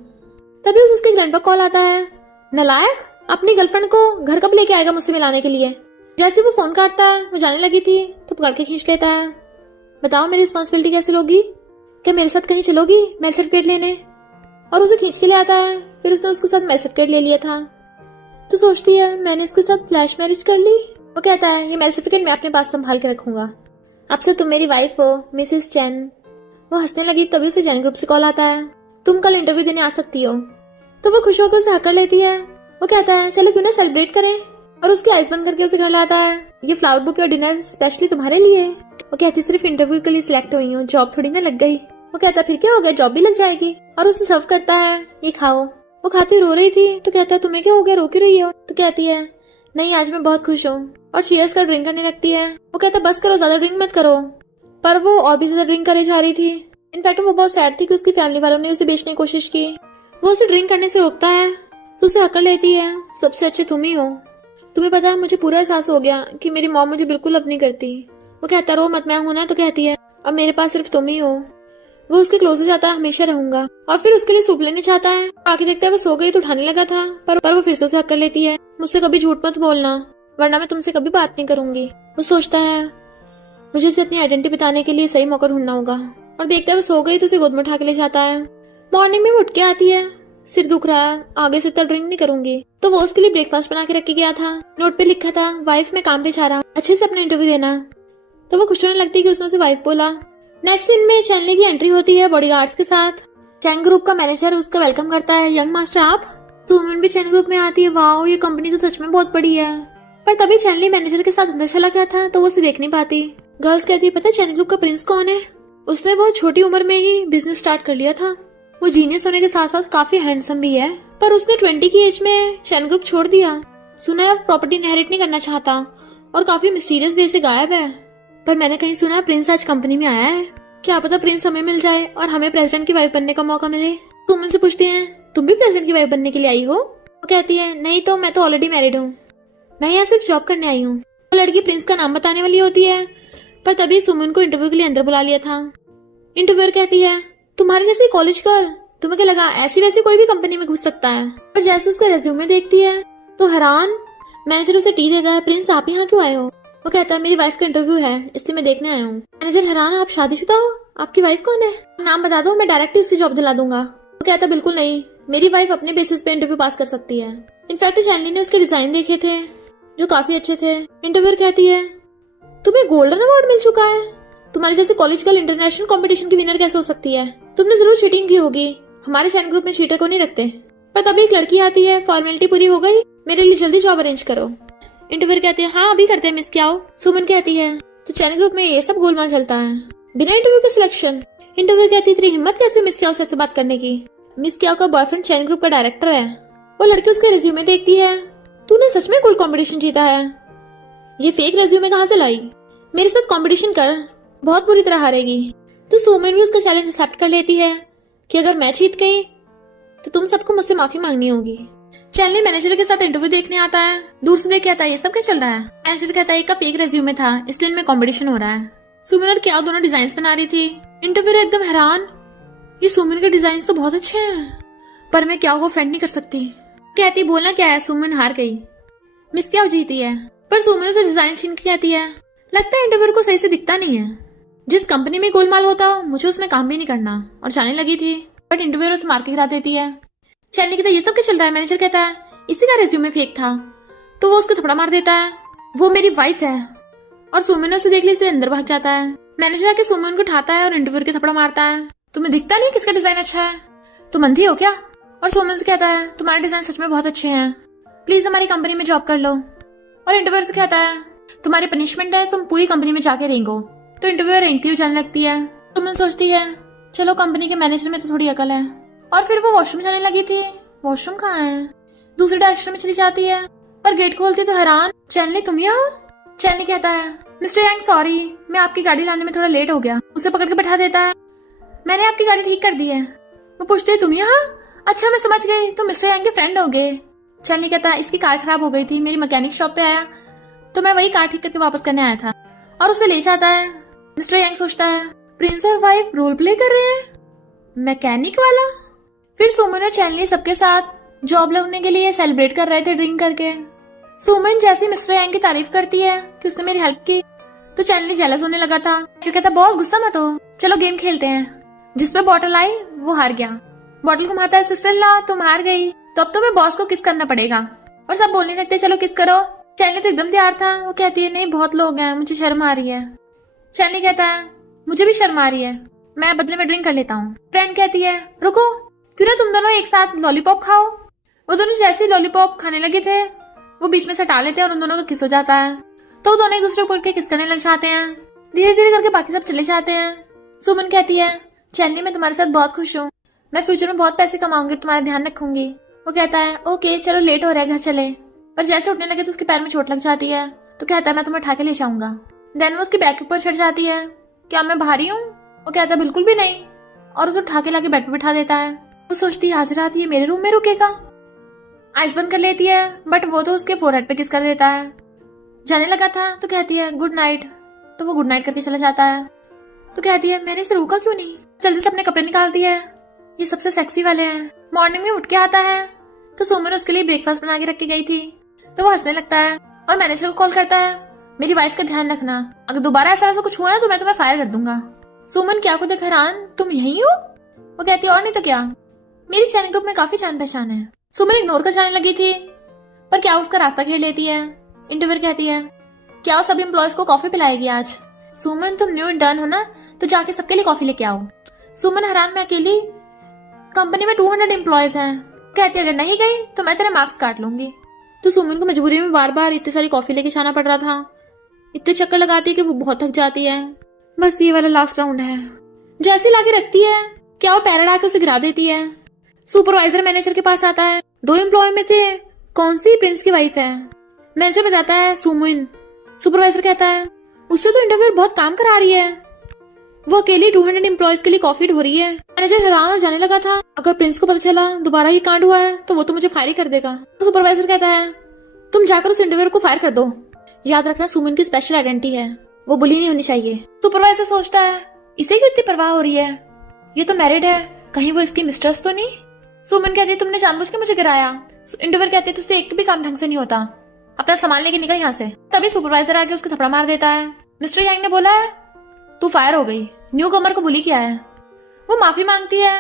तभी उसके ग्रैंडपा कॉल आता है, नलायक अपनी गर्लफ्रेंड को घर कब लेके आएगा मुझसे मिलाने के लिए। जैसे वो फोन काटता है वो जाने लगी थी तो पकड़ के खींच लेता है। बताओ मेरी रिस्पॉन्सिबिलिटी कैसे लोगी, क्या मेरे साथ कहीं चलोगी मेल सर्टिफिकेट लेने? और उसे खींच के ले आता है। फिर उसने उसके साथ मेल सर्टिफिकेट ले लिया था तो सोचती है मैंने इसके साथ फ्लैश मैरिज कर ली। वो कहता है ये मेल सर्टिफिकेट मैं अपने पास संभाल के रखूंगा, अब से तुम मेरी वाइफ हो मिसेस चैन। वो हंसने लगी। तभी उसे चैन ग्रुप से कॉल आता है, तुम कल इंटरव्यू देने आ सकती हो। तो वो खुश होकर उसे हक कर लेती है। वो कहता है चलो क्यों ना सेलिब्रेट करें, और उसकी आइस बंद करके उसे घर लाता है। ये फ्लावर बुके और डिनर स्पेशली तुम्हारे लिए। वो कहती सिर्फ इंटरव्यू के लिए सिलेक्ट हुई हूँ, जॉब थोड़ी ना लग गई। वो कहता फिर क्या हो गया, जॉब भी लग जाएगी। और उसे सर्व करता है, ये खाओ। वो खाती रो रही थी तो कहता है तुम्हें क्या हो गया, रो क्यों रही हो? तो कहती है नहीं आज मैं बहुत खुश हूँ, और चीयर्स कर ड्रिंक करने लगती है। वो कहता बस करो, ज्यादा ड्रिंक मत करो। पर वो और भी ज्यादा ड्रिंक करे जा रही थी। इनफैक्ट वो बहुत सैड थी कि उसकी फैमिली वालों ने उसे बेचने की कोशिश की। वो उसे ड्रिंक करने से रोकता है तो उसे हक लेती है, सबसे अच्छे तुम ही हो। तुम्हें पता है मुझे पूरा एहसास हो गया कि मेरी मॉम मुझे बिल्कुल अब नहीं करती। वो कहता रो मत, मैं हूं ना। तो कहती है अब मेरे पास सिर्फ तुम ही हो। वो उसके क्लोज हो जाता है, हमेशा रहूंगा। और फिर उसके लिए सूप लेने चाहता है। आके देखता है वो सो गई तो उठाने लगा था, पर वो फिर से उसे हक कर लेती है, मुझसे कभी झूठ मत बोलना वरना मैं तुमसे कभी बात नहीं करूंगी। वो सोचता है मुझे इसे अपनी आइडेंटिटी बताने के लिए सही मौका ढूंढना होगा, और देखता है वो सो गई तो उसे गोद में उठा के ले जाता है। मॉर्निंग में उठ के आती है, सिर दुख रहा है, आगे से इतना ड्रिंक नहीं करूंगी। तो वो उसके लिए ब्रेकफास्ट बना के रख के गया था। नोट पे लिखा था वाइफ मैं काम पे जा रहा हूँ, अच्छे से अपना इंटरव्यू देना। तो वो खुश होने लगती है कि उसने उसे वाइफ बोला। नेक्स्ट सीन में चैनली की एंट्री होती है बॉडीगार्ड्स के साथ। चैन ग्रुप का मैनेजर उसका वेलकम करता है, यंग मास्टर आप। सुमन भी चैन ग्रुप में आती है, वाओ ये कंपनी तो सच में बहुत बड़ी है। पर तभी चैनली मैनेजर के साथ अंदर चला गया था तो वो उसे देख नहीं पाती। गर्ल्स कहती है पता है चैन ग्रुप का प्रिंस कौन है? उसने बहुत छोटी उम्र में ही बिजनेस स्टार्ट कर लिया था। वो जीनियस होने के साथ साथ काफी हैंडसम भी है, पर उसने 20 की एज में चैन ग्रुप छोड़ दिया। सुना है प्रॉपर्टी इनहेरिट नहीं करना चाहता और काफी मिस्टीरियस वे से गायब है। पर मैंने कहीं सुना है प्रिंस आज कंपनी में आया है, क्या पता प्रिंस हमें मिल जाए और हमें प्रेसिडेंट की वाइफ बनने का मौका मिले। तुम उनसे पूछती है तुम भी प्रेसिडेंट की वाइफ बनने के लिए आई हो? वो कहती है नहीं तो मैं तो ऑलरेडी मैरिड हूँ, मैं यहाँ सिर्फ जॉब करने आई हूँ। वो लड़की प्रिंस का नाम बताने वाली होती है, पर तभी सुमन को इंटरव्यू के लिए अंदर बुला लिया था। इंटरव्यूअर कहती है तुम्हारी जैसी कॉलेज गर्ल, तुम्हें क्या लगा ऐसी वैसी कोई भी कंपनी में घुस सकता है? और जैसे उसका रेज्यूमे देखती है तो हैरान। मैनेजर उसे टी देता है, प्रिंस आप यहाँ क्यों आए हो? वो कहता है मेरी वाइफ का इंटरव्यू है इसलिए मैं देखने आया हूँ। मैनेजर हैरान, आप शादीशुदा हो? आपकी वाइफ कौन है? नाम बता दो, मैं डायरेक्ट उससे जॉब दिला दूंगा। वो वो कहता बिल्कुल नहीं, मेरी वाइफ अपने बेसिस पे इंटरव्यू पास कर सकती है। इनफैक्ट चैनली ने उसके डिजाइन देखे थे जो काफी अच्छे थे। इंटरव्यूअर कहती है तुम्हें गोल्डन अवार्ड मिल चुका है, तुम्हारे जैसे कॉलेज गर्ल इंटरनेशनल कंपटीशन की विनर कैसे हो सकती है? तुमने जरूर चीटिंग की होगी, हमारे चैन ग्रुप में चीटर को नहीं रखते। पर तभी एक लड़की आती है, फॉर्मेलिटी पूरी हो गई, मेरे लिए जल्दी जॉब अरेंज करो। इंटरव्यूअर कहते हैं हाँ अभी करते हैं मिस क्या हो। सुमन कहती है तो चैन ग्रुप में ये सब गोलमाल चलता है बिना इंटरव्यू के सिलेक्शन। इंटरव्यूअर कहती है तेरी हिम्मत कैसे मिस क्या से बात करने की? मिस क्या का बॉयफ्रेंड चैन ग्रुप का डायरेक्टर है। वो लड़की उसके रिज्यूमे देखती है, तूने सच में गोल्ड कंपटीशन जीता है, ये फेक रिज्यूमे कहाँ से लाई? मेरे साथ कंपटीशन कर, बहुत बुरी तरह हारेगी। तो सुमन भी उसका चैलेंज एक्सेप्ट कर लेती है कि अगर मैं जीत गई तो तुम सबको मुझसे माफी मांगनी होगी। चैनली मैनेजर के साथ इंटरव्यू देखने आता है, दूर से देख के आता है ये सब क्या चल रहा है। मैनेजर कहता है एक का फेक रेज्यूमे था इसलिए इनमें कंपटीशन हो रहा है। सुमन और क्या दोनों डिजाइन बना रही थी। इंटरव्यूअर एकदम हैरान, ये सुमन के डिजाइन तो बहुत अच्छे हैं पर मैं क्या को फ्रेंड नहीं कर सकती। कहती बोलना क्या है, सुमन हार गई, मिस क्या जीती है। पर सुमन उसे डिजाइन छीन के कहती है लगता है इंटरव्यूअर को सही से दिखता नहीं है, जिस कंपनी में गोलमाल होता हो मुझे उसमें काम भी नहीं करना। और जाने लगी थी बट इंटरव्यूअर उसे मार के गिरा देती है। चैनली कहता है ये सब क्या चल रहा है। मैनेजर कहता है इसी का रेज्यूमे फेक था, तो वो उसको थप्पड़ मार देता है, वो मेरी वाइफ है। और सुमन ने उसे देख लिया इसलिए अंदर भाग जाता है। मैनेजर आके सुमन को उठाता है और इंटरव्यूअर के थप्पड़ मारता है, तुम्हें दिखता नहीं किसका डिजाइन अच्छा है, तुम अंधी हो क्या? और सुमन से कहता है तुम्हारे डिजाइन सच में बहुत अच्छे हैं, प्लीज हमारी कंपनी में जॉब कर लो। और इंटरव्यूअर से कहता है तुम्हारी पनिशमेंट है तुम पूरी कंपनी में जाके रेंगो। तो इंटरव्यूअर रेंगती हुई जाने लगती है। सुमन सोचती है चलो कंपनी के मैनेजर में तो थोड़ी अकल है। और फिर वो वॉशरूम जाने लगी थी, वॉशरूम कहाँ है, दूसरे डायरेक्शन में चली जाती है पर गेट खोलती तो हैरान, चैनली तुम यहाँ? चैनली कहता है मिस्टर यांग सॉरी, मैं आपकी गाड़ी लाने में थोड़ा लेट हो गया। उसे पकड़ के बैठा देता है, मैंने आपकी गाड़ी ठीक कर दी है। वो पूछते है तुम यहाँ? अच्छा मैं समझ गई, तुम मिस्टर यांग के फ्रेंड हो गए। चैनली कहता है इसकी कार खराब हो गई थी, मेरी मैकेनिक शॉप पे आया तो मैं वही कार ठीक करके वापस करने आया था। और उसे ले जाता है। मिस्टर यांग सोचता है प्रिंस और वाइफ रोल प्ले कर रहे हैं, मैकेनिक वाला। फिर सुमन और चैनली सबके साथ जॉब लगने के लिए सेलिब्रेट कर रहे थे ड्रिंक करके। सुमन जैसे मिस्टर यांग की तारीफ करती है कि उसने मेरी हेल्प की तो चैनली जेलस होने लगा था। फिर कहता बॉस गुस्सा मत हो, चलो गेम खेलते हैं। जिसपे बॉटल आई वो हार गया। बॉटल घुमाता है सिस्टर ला तुम हार गई तो अब तुम्हें बॉस को किस करना पड़ेगा। और सब बोलने लगते चलो किस करो। चैनली तो एकदम तैयार था, वो कहती है नहीं बहुत लोग हैं मुझे शर्म आ रही है। चैनली कहता है मुझे भी शर्म आ रही है, मैं बदले में ड्रिंक कर लेता हूँ। फ्रेंड कहती है रुको, क्यों ना तुम दोनों एक साथ लॉलीपॉप खाओ। वो दोनों जैसे लॉलीपॉप खाने लगे थे वो बीच में से हटा लेते हैं और उन दोनों का किस हो जाता है। तो वो दोनों एक दूसरे को किस करने लग जाते हैं। धीरे धीरे करके बाकी सब चले जाते हैं। सुमन कहती है चैनली मैं तुम्हारे साथ बहुत खुश हूँ, मैं फ्यूचर में बहुत पैसे कमाऊंगी, तुम्हारा ध्यान रखूंगी। वो कहता है ओके चलो लेट हो रहा है घर चले। पर जैसे उठने लगे तो उसके पैर में चोट लग जाती है तो कहता है मैं तुम्हें उठा के ले जाऊंगा। देन वो उसके बैक के ऊपर चढ़ जाती है, क्या मैं भारी हूँ? वो कहता है बिल्कुल भी नहीं और उसे उठा के लाके बेड पे बिठा देता है। वो सोचती है आज रात ये मेरे रूम में रुकेगा। आइस बंद कर लेती है बट वो तो उसके फोरहेड पे किस कर देता है। जाने लगा था तो कहती है गुड नाइट, तो वो गुड नाइट करके चला जाता है। तो कहती है मैंने इसे रोका क्यों नहीं। जल्दी से अपने कपड़े निकालती है, ये सबसे सेक्सी वाले हैं। मॉर्निंग में उठ के आता है तो सुमन उसके लिए ब्रेकफास्ट बना के रख के गई थी। तो वो हंसने लगता है और मैनेजर को कॉल करता है मेरी वाइफ का ध्यान रखना, अगर दोबारा ऐसा कुछ हुआ ना तो मैं तुम्हें फायर कर दूंगा। सुमन क्या को देख हैरान, तुम यही हो? वो कहती है और नहीं तो क्या, मेरी चैन ग्रुप में काफी जान पहचान है। सुमन इग्नोर कर जाने लगी थी पर क्या उसका रास्ता घेर लेती है। इंटरव्यूअर कहती है क्या सभी एम्प्लॉयज को कॉफी पिलाएगी आज? सुमन तुम न्यू इंटर्न हो ना तो जाके सबके लिए कॉफी लेके आओ। सुमन हैरान मैं अकेली, कंपनी में 200 एम्प्लॉयज हैं। कहती अगर नहीं गई तो मैं तेरे मार्क्स काट लूंगी। तो सुमन को मजबूरी में बार बार इतनी सारी कॉफी लेके जाना पड़ रहा था, इतने चक्कर लगाती है कि वो बहुत थक जाती है। बस ये वाला लास्ट राउंड है। जैसे लाके रखती है क्या वो पैर अड़ा के उसे गिरा देती है। सुपरवाइजर मैनेजर के पास आता है, 2 एम्प्लॉय में से कौन सी प्रिंस की वाइफ है? मैनेजर बताता है सुमन। सुपरवाइजर कहता है उससे तो इंटरव्यूअर बहुत काम करा रही है, वो अकेली 200 एम्प्लॉयज के लिए कॉफी ढो रही है। मैनेजर हैरान और जाने लगा था अगर प्रिंस को पता चला दोबारा ये कांड हुआ है तो वो तो मुझे फायर ही कर देगा। तो सुपरवाइजर कहता है तुम जाकर उस इंटरव्यूअर को फायर कर दो, याद रखना सुमन की स्पेशल आइडेंटिटी है, वो बुली नहीं होनी चाहिए। सुपरवाइजर सोचता है इसे क्यों इतनी परवाह हो रही है, ये तो मैरिड है, कहीं वो इसकी मिस्ट्रेस तो नहीं। सुमन कहती है तुमने जानबूझ के मुझे गिराया। इंटरव्यूअर कहते हैं तुझसे एक भी काम ढंग से नहीं होता, अपना सामान लेके निकल यहाँ से। तभी सुपरवाइजर आके उसके थप्पड़ मार देता है। मिस्टर यांग ने बोला है तू फायर हो गई, न्यू कमर को बुली किया है। वो माफी मांगती है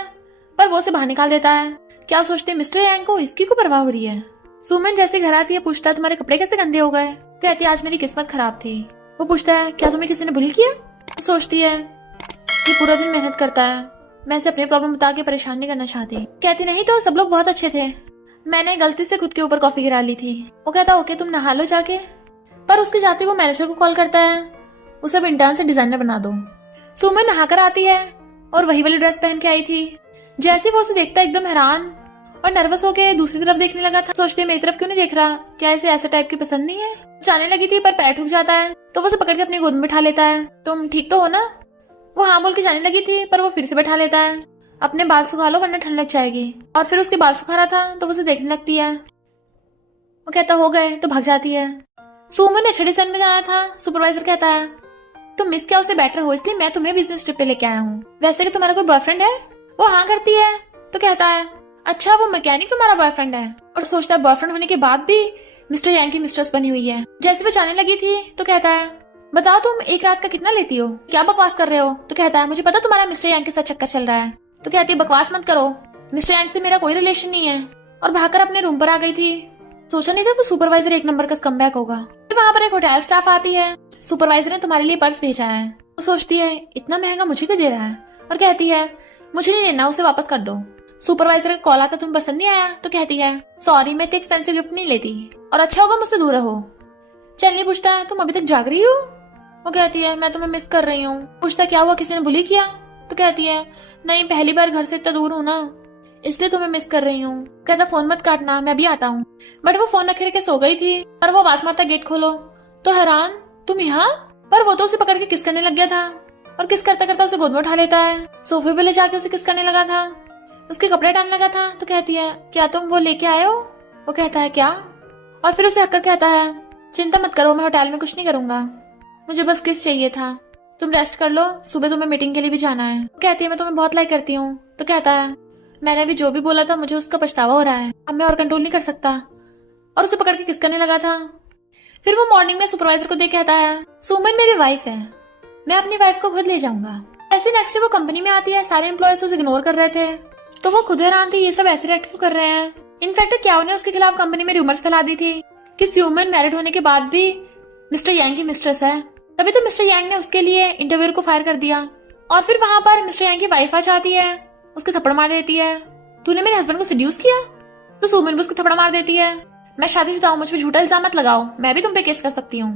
पर वो उसे बाहर निकाल देता है। क्या सोचते हैं मिस्टर यांग को इसकी को परवाह हो रही है। सुमन जैसे घर आती है पूछता है तुम्हारे कपड़े कैसे गंदे हो गए। कहती है आज मेरी किस्मत खराब थी। वो पूछता है क्या तुम्हें किसी ने बुली किया। वो सोचती है ये पूरा दिन मेहनत करता है, मैं इसे अपनी प्रॉब्लम बता के परेशान नहीं करना चाहती। कहती नहीं तो सब लोग बहुत अच्छे थे, मैंने गलती से खुद के ऊपर कॉफी गिरा ली थी। वो कहता ओके तुम नहा लो जाके। पर उसके जाते वो मैनेजर को कॉल करता है उसे अब इंटर्न से डिजाइनर बना दो। सुमन नहाकर आती है और वही वाली ड्रेस पहन के आई थी। जैसे वो उसे देखता है एकदम हैरान और नर्वस होके दूसरी तरफ देखने लगा था। सोचते मेरी तरफ क्यों नहीं देख रहा, क्या इसे ऐसे टाइप की पसंद नहीं है। जाने लगी थी पर पैर ठुक जाता है तो वो उसे पकड़ के अपनी गोद में बैठा लेता है। तुम ठीक तो हो ना। वो हाँ बोल के जाने लगी थी पर वो फिर से बैठा लेता है। अपने बाल सुखा लो वरना ठंड लग जाएगी। और फिर उसके बाल सुखा रहा था तो वो उसे देखने लगती है। वो कहता हो गए तो भाग जाती है। सुमन ने छठी सन में जाना था। सुपरवाइजर कहता है तुम मिस क्या उसे बेटर हो इसलिए मैं तुम्हें बिजनेस ट्रिप पे लेके आया हूँ। वैसे कि तुम्हारा कोई बॉयफ्रेंड है। वो हाँ करती है तो कहता है अच्छा वो मैकेनिक तुम्हारा बॉयफ्रेंड है। और सोचता है बॉयफ्रेंड होने के बाद भी मिस्टर यांग की मिस्ट्रेस बनी हुई है। जैसे वो जाने लगी थी तो कहता है बताओ तुम एक रात का कितना लेती हो, क्या बकवास कर रहे हो। तो कहता है मुझे पता तुम्हारा मिस्टर यांग के साथ चक्कर चल रहा है। तो कहती है बकवास मत करो, मिस्टर यांग से मेरा कोई रिलेशन नहीं है। और भागकर अपने रूम पर आ गई थी। सोचा नहीं था वो सुपरवाइजर एक नंबर का स्कमबैक होगा। फिर वहाँ पर एक होटल स्टाफ आती है। सुपरवाइजर ने तुम्हारे लिए पर्स भेजा है। वो सोचती है इतना महंगा मुझे क्यों दे रहा है और कहती है मुझे नहीं लेना, उसे वापस कर दो। सुपरवाइजर का कॉल आता तुम्हें पसंद नहीं आया। तो कहती है सॉरी मैं इतनी एक्सपेंसिव गिफ्ट नहीं लेती और अच्छा होगा मुझसे दूर रहो। चलनी पूछता है तुम अभी तक जाग रही हो। वो कहती है मैं तुम्हें मिस कर रही हूँ। पूछता क्या हुआ किसी ने बुली किया। तो कहती है नहीं पहली बार घर से इतना दूर हूँ ना इसलिए तुम्हें मिस कर रही हूँ। कहता फोन मत काटना मैं भी आता हूँ। बट वो फोन रखे रखे सो गई थी और वो आवाज मारता गेट खोलो। तो हैरान तुम यहाँ। पर वो तो उसे पकड़ के किस करने लग गया था और किस करता करता उसे गोद में उठा लेता है। सोफे पे ले जाके उसे किस करने लगा था, उसके कपड़े डालने लगा था। तो कहती है क्या तुम वो लेके आए हो। वो कहता है क्या। और फिर उसे हककर कहता है चिंता मत करो मैं होटल में कुछ नहीं करूंगा, मुझे बस किस चाहिए था। तुम रेस्ट कर लो सुबह तुम्हें मीटिंग के लिए भी जाना है। कहती है मैं तुम्हें बहुत लाइक करती हूँ। तो कहता है मैंने अभी जो भी बोला था मुझे उसका पछतावा हो रहा है, अब मैं और कंट्रोल नहीं कर सकता। और उसे पकड़ के किस करने लगा था। फिर वो मॉर्निंग में सुपरवाइजर को देख कहता है सुमन मेरी वाइफ है, मैं अपनी वाइफ को खुद ले जाऊंगा। ऐसे नेक्स्ट डे वो कंपनी में आती है। सारे एम्प्लॉयज उसे इग्नोर कर रहे थे तो वो खुद हैरान थी ये सब ऐसे रिएक्ट क्यों कर रहे हैं। इनफैक्ट क्या ने उसके खिलाफ कंपनी में रूमर्स फैला दी थी कि सुमन मैरिड होने के बाद भी मिस्टर यांग की मिस्ट्रेस है। तभी तो मिस्टर यांग ने उसके लिए इंटरव्यूअर को फायर कर दिया। और फिर वहां पर मिस्टर यांग की वाइफ आ जाती है, उसके थप्पड़ मार देती है। तूने मेरे हस्बैंड को सेड्यूस किया। तो सुमन भी उसको थप्पड़ मार देती है। मैं शादीशुदा हूं, मुझ पे झूठा इल्जाम मत लगाओ, मैं भी तुम पे केस कर सकती हूँ।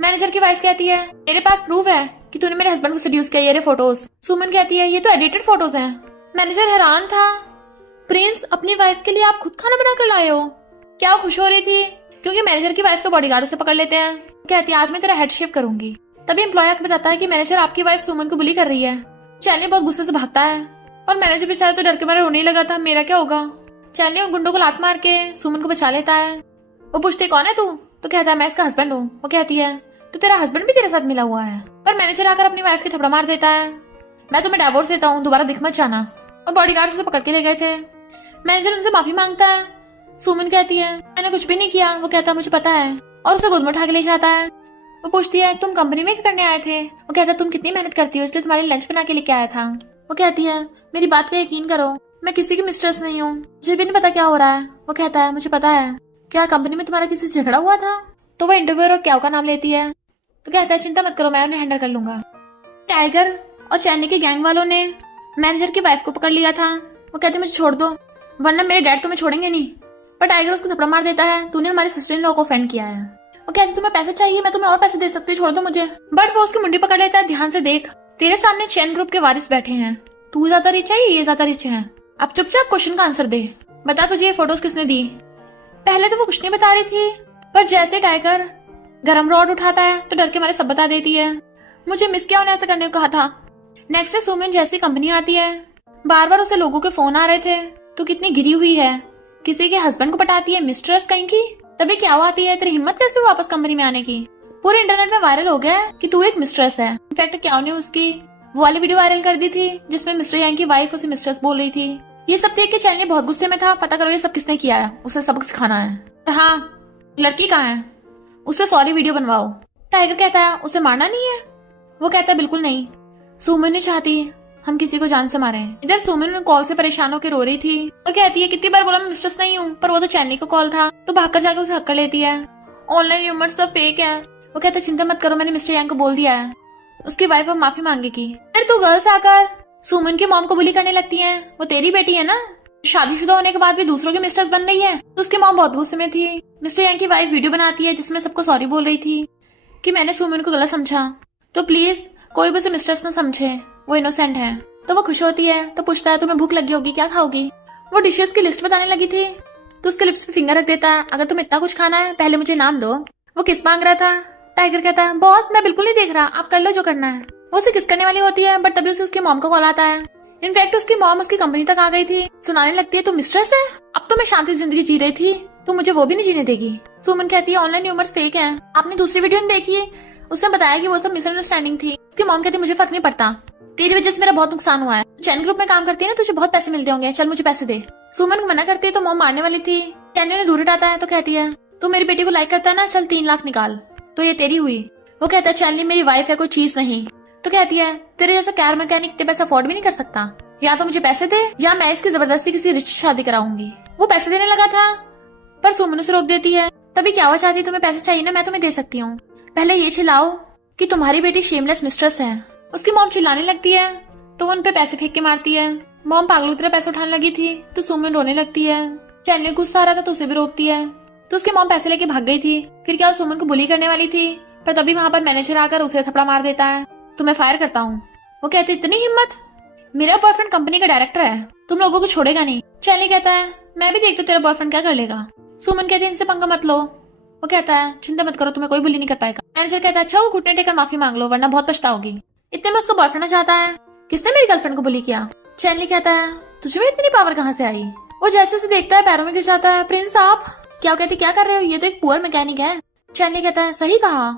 मैनेजर की वाइफ कहती है मेरे पास प्रूफ है कि तूने मेरे हस्बैंड को सेड्यूस किया, ये फोटोज। सुमन कहती है ये तो एडिटेड फोटोज हैं। मैनेजर हैरान था प्रिंस अपनी वाइफ के लिए आप खुद खाना बना कर लाए हो। क्या वो खुश हो रही थी क्योंकि मैनेजर की वाइफ को बॉडीगार्ड उसे पकड़ लेते हैं। कहती है आज मैं तेरा हेड शेफ करूंगी। तभी एम्प्लॉयर को बताता है कि मैनेजर आपकी वाइफ सुमन को बुली कर रही है। चैनी बहुत गुस्से से भागता है और मैनेजर बेचारा तो डर के मारे रोने लगा था मेरा क्या होगा। चैनी उन गुंडों को लात मार के सुमन को बचा लेता है। वो पूछती कौन है तू। तो कहता है मैं इसका हस्बैंड हूँ। वो कहती है तो तेरा हस्बैंड भी तेरे साथ मिला हुआ है। पर मैनेजर आकर अपनी वाइफ के थप्पड़ मार देता है। मैं तुम्हें डिवोर्स देता हूँ, दोबारा दिख मत जाना। और बॉडीगार्ड उसे पकड़ के ले गए थे। मैनेजर उनसे माफी मांगता है। सुमन कहती है मैंने कुछ भी नहीं किया। वो कहता मुझे पता है और उसे गोद में उठा के ले जाता है। वो पूछती है तुम कंपनी में क्या करने आए थे। वो कहता है तुम कितनी मेहनत करती हो इसलिए तुम्हारे लंच बना के लेके आया था। वो कहती है मेरी बात का यकीन करो, मैं किसी की मिस्ट्रेस नहीं हूँ, मुझे भी नहीं पता क्या हो रहा है। वो कहता है मुझे पता है। क्या कंपनी में तुम्हारा किसी से झगड़ा हुआ था। तो वो इंटरव्यूअर और क्या का नाम लेती है। तो कहता है चिंता मत करो मैं उन्हें हैंडल कर लूंगा। टाइगर और चैनी के गैंग वालों ने मैनेजर की वाइफ को पकड़ लिया था। वो कहते मुझे छोड़ दो वरना मेरे डैड तुम्हें छोड़ेंगे नहीं। पर टाइगर उसको थप्पड़ मार देता है तूने हमारे सिस्टर इन लॉ को ऑफेंड किया है। वो कहती तुम्हें पैसे चाहिए, मैं तुम्हें और पैसे दे सकती हूँ, छोड़ दो मुझे। बट वो उसकी मुंडी पकड़ लेता है ध्यान से देख तेरे सामने चैन ग्रुप के वारिस बैठे हैं, तू ज्यादा रिच है ये ज्यादा रिच है। अब चुपचाप क्वेश्चन का आंसर दे, बता तुझे ये फोटोज किसने दी। पहले तो वो कुछ नहीं बता रही थी पर जैसे टाइगर गरम रॉड उठाता है तो डर के मारे सब बता देती है। मुझे मिस क्या उन्हें ऐसा करने को कहा था। नेक्स्ट डे सुमन जैसी कंपनी आती है, बार बार उसे लोगों के फोन आ रहे थे तो कितनी गिरी हुई है, किसी के हस्बैंड को पटाती है मिस्ट्रेस कहीं की। तभी क्या आती है तेरी हिम्मत कैसे हुई वापस कंपनी में आने की। पूरे इंटरनेट में वायरल हो गया कि तू एक मिस्ट्रेस है। इनफैक्ट क्या ने उसकी वो वाली वीडियो वायरल कर दी थी जिसमें मिस्टर यांग की वाइफ उसे मिस्ट्रेस बोल रही थी। ये सब देख के चैनी बहुत गुस्से में था, पता करो ये सब किसने किया है, उसे सबक सिखाना है। हाँ लड़की कहाँ है, उससे सॉरी वीडियो बनवाओ। टाइगर कहता है उसे मारना नहीं है। वो कहता है बिल्कुल नहीं, सुमन नहीं चाहती हम किसी को जान से मारे हैं। इधर सुमन कॉल से परेशान होकर रो रही थी और कहती है कितनी बार बोला मैं मिस्ट्रेस नहीं हूँ, पर वो तो चैनी का कॉल था, तो भागकर जाकर उसे हक कर लेती है। ऑनलाइन र्यूमर्स सब फेक है। वो कहता है चिंता मत करो, मैंने मिस्टर यांग को बोल दिया है, उसकी वाइफ अब माफी मांगेगी। फिर तू गर्ल्स आकर सुमन की मॉम को बुली करने लगती है। वो तेरी बेटी है ना, शादीशुदा होने के बाद भी दूसरों की मिस्ट्रेस बन रही है। तो उसकी मॉम बहुत गुस्से में थी। मिस्टर यांग की वाइफ वीडियो बनाती है जिसमें सबको सॉरी बोल रही थी कि मैंने सुमन को गलत समझा, तो प्लीज कोई भी उसे मिस्ट्रेस न समझे, वो इनोसेंट है। तो वो खुश होती है, तो पूछता है तुम्हें भूख लगी होगी, क्या खाओगी। वो डिशेस की लिस्ट बताने लगी थी, तो उसके लिप्स पे फिंगर रख देता है, अगर तुम्हें इतना कुछ खाना है पहले मुझे नाम दो। वो किस मांग रहा था। टाइगर कहता है बॉस मैं बिल्कुल नहीं देख रहा, आप कर लो जो करना है। वो उसे किस करने वाली होती है, बट तभी उसे उसकी मॉम का कॉल आता है। इनफैक्ट उसकी मॉम उसकी कंपनी तक आ गई थी। सुनाने लगती है तू मिस्ट्रेस है, अब तो मैं शांति जिंदगी जी रही थी, तो मुझे वो भी नहीं जीने देगी। सुमन कहती है ऑनलाइन र्यूमर्स फेक है, आपने दूसरी वीडियो नहीं देखी, उसने बताया कि वो सब मिसअंडरस्टैंडिंग थी। उसकी मॉम कहती मुझे फर्क नहीं पड़ता, तेरी वजह से मेरा बहुत नुकसान हुआ है, चैन ग्रुप में काम करती है ना, तुझे बहुत पैसे मिलते होंगे, चल मुझे पैसे दे। सुमन मना करती है तो मॉम मारने वाली थी। चैनी ने दूर हटाता है तो कहती है तू मेरी बेटी को लाइक करता है ना, चल 3 लाख निकाल, तो ये तेरी हुई। वो कहता है चैनली मेरी वाइफ है, कोई चीज नहीं। तो कहती है तेरे जैसा कार मैकेनिक इतने पैसे अफोर्ड भी नहीं कर सकता, या तो मुझे पैसे दे या मैं इसकी जबरदस्ती किसी रिच शादी कराऊंगी। वो पैसे देने लगा था पर सुमन उसे रोक देती है। तभी क्या हुआ चाहती, तुम्हें पैसे चाहिए ना, मैं तुम्हें दे सकती हूँ, पहले ये चिल्लाओ कि तुम्हारी बेटी शेमलेस मिस्ट्रेस है। उसकी मॉम चिल्लाने लगती है तो वो उन पे पैसे फेंक के मारती है। मॉम पागलों की तरह पैसे उठाने लगी थी तो सुमन रोने लगती है। चैनी गुस्सा आ रहा था तो उसे भी रोकती है। तो उसकी मॉम पैसे लेके भाग गई थी। फिर क्या सुमन को बुली करने वाली थी, पर तभी वहां पर मैनेजर आकर उसे थप्पड़ मार देता है, तो मैं फायर करता हूँ। वो कहती इतनी हिम्मत, मेरा बॉयफ्रेंड कंपनी का डायरेक्टर है, तुम लोगों को छोड़ेगा नहीं। चैनी कहता है मैं भी देखती हूँ तेरा बॉयफ्रेंड क्या कर लेगा। सुमन कहती है इनसे पंगा मत लो। वो कहता है चिंता मत करो, तुम्हें कोई बुली नहीं कर पाएगा। मैनेजर कहता है अच्छा घुटने टेकर माफी मांग लो वरना बहुत पछताओगी। इतने में उसका बॉयफ्रेंड चाहता है, किसने मेरी गर्लफ्रेंड को बुली किया। चैनली कहता है तुझे में इतनी पावर कहाँ से आई। वो जैसे उसे देखता है पैरों में गिर जाता है। प्रिंस आप क्या कहती क्या कर रहे हो, ये तो एक पुअर मैकेनिक है। चैनली कहता है सही कहा,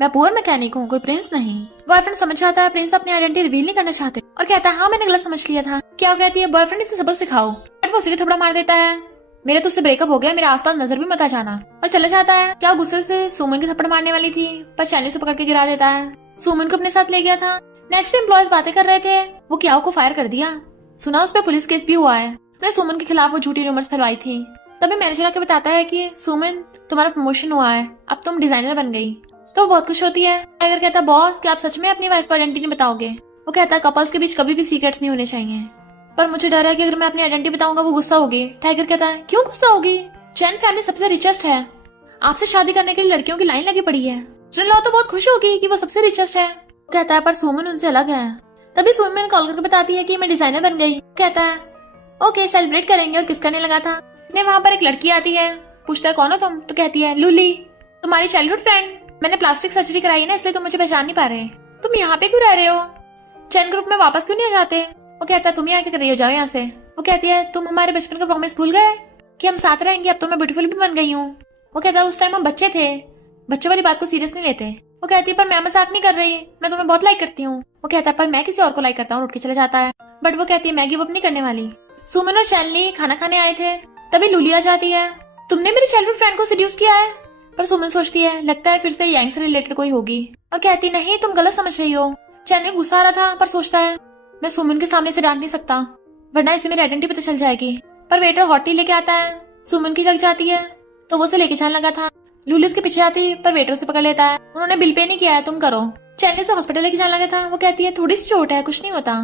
मैं पुअर मैकेनिक हूँ, कोई प्रिंस नहीं। बॉयफ्रेंड समझ जाता है प्रिंस अपनी आइडेंटिटी रिवील नहीं करना चाहते और कहता है हाँ मैंने गलत समझ लिया था। क्या कहती है बॉयफ्रेंड इसे सबक सिखाओ, बट वो उसे थोड़ा मार देता है, मेरे तो उससे ब्रेकअप हो गया, मेरे आसपास नजर भी मत आ जाना, और चला जाता है। क्या गुस्से से सुमन की थप्पड़ मारने वाली थी पर चैनली से पकड़ के गिरा देता है। सुमन को अपने साथ ले गया था। नेक्स्ट एम्प्लॉयज बातें कर रहे थे, वो क्या को फायर कर दिया, सुना उस पर पुलिस केस भी हुआ है, उसने सुमन के खिलाफ वो झूठी रूमर्स फैलवाई थी। तभी मैनेजर आके बताता है कि सुमन तुम्हारा प्रमोशन हुआ है, अब तुम डिजाइनर बन गई। तो वो बहुत खुश होती है। टाइगर कहता है बॉस क्या आप सच में अपनी वाइफ को आइडेंटिटी बताओगे। वो कहता है कपल्स के बीच कभी भी सीक्रेट्स नहीं होने चाहिए, पर मुझे डर है कि अगर मैं अपनी आइडेंटिटी बताऊंगा वो गुस्सा होगी। टाइगर कहता है क्यों गुस्सा होगी, चैन फैमिली सबसे रिचेस्ट है, आपसे शादी करने के लिए लड़कियों की लाइन लगी पड़ी है, लो तो बहुत खुश होगी कि वो सबसे रिचेस्ट है। वो कहता है पर सुमन उनसे अलग है। तभी सुमन कॉल करके बताती है कि मैं डिजाइनर बन गई। कहता है ओके सेलिब्रेट करेंगे, और किस करने लगा था। वहां पर एक लड़की आती है, पूछता है कौन हो तुम, तो कहती है लूली, तुम्हारी चाइल्डहुड फ्रेंड, मैंने प्लास्टिक सर्जरी कराई है ना इसलिए तुम मुझे पहचान नहीं पा रहे, तुम यहाँ पे क्यों रह रहे हो, चैन ग्रुप में वापस क्यों नहीं आ जाते। वो कहता है तुम यहाँ क्या कर रही हो, जाओ यहाँ से। वो कहती है तुम हमारे बचपन का प्रॉमिस भूल गए कि हम साथ रहेंगे, अब तो मैं ब्यूटीफुल भी बन गई हूँ। वो कहता है उस टाइम हम बच्चे थे, बच्चों वाली बात को सीरियस नहीं लेते। वो कहती है पर मैं मजाक नहीं कर रही, मैं तुम्हें बहुत लाइक करती हूँ। वो कहता है पर मैं किसी और को लाइक करता हूँ, उठ के चला जाता है। बट वो कहती है मैं गिव अप नहीं करने वाली। सुमन और चैनली खाना खाने आए थे, तभी लूली आ जाती है, तुमने मेरी चाइल्डहुड फ्रेंड को सीड्यूस किया है। पर सुमन सोचती है लगता है फिर से यांग से रिलेटेड कोई होगी, और कहती नहीं तुम गलत समझ रही हो। चैनली गुस्सा आ रहा था पर सोचता है मैं सुमन के सामने से डांट नहीं सकता वरना इसे मेरी आइडेंटिटी पता चल जाएगी। पर वेटर हॉट टी लेके आता है, सुमन की जग जाती है तो वो उसे लेके जाने लगा था। लूली उसके पीछे आती पर वेटर उसे पकड़ लेता है, उन्होंने बिल पे नहीं किया है, तुम करो। चैनली से हॉस्पिटल लेके जाने लगा था। वो कहती है थोड़ी सी चोट है, कुछ नहीं होता।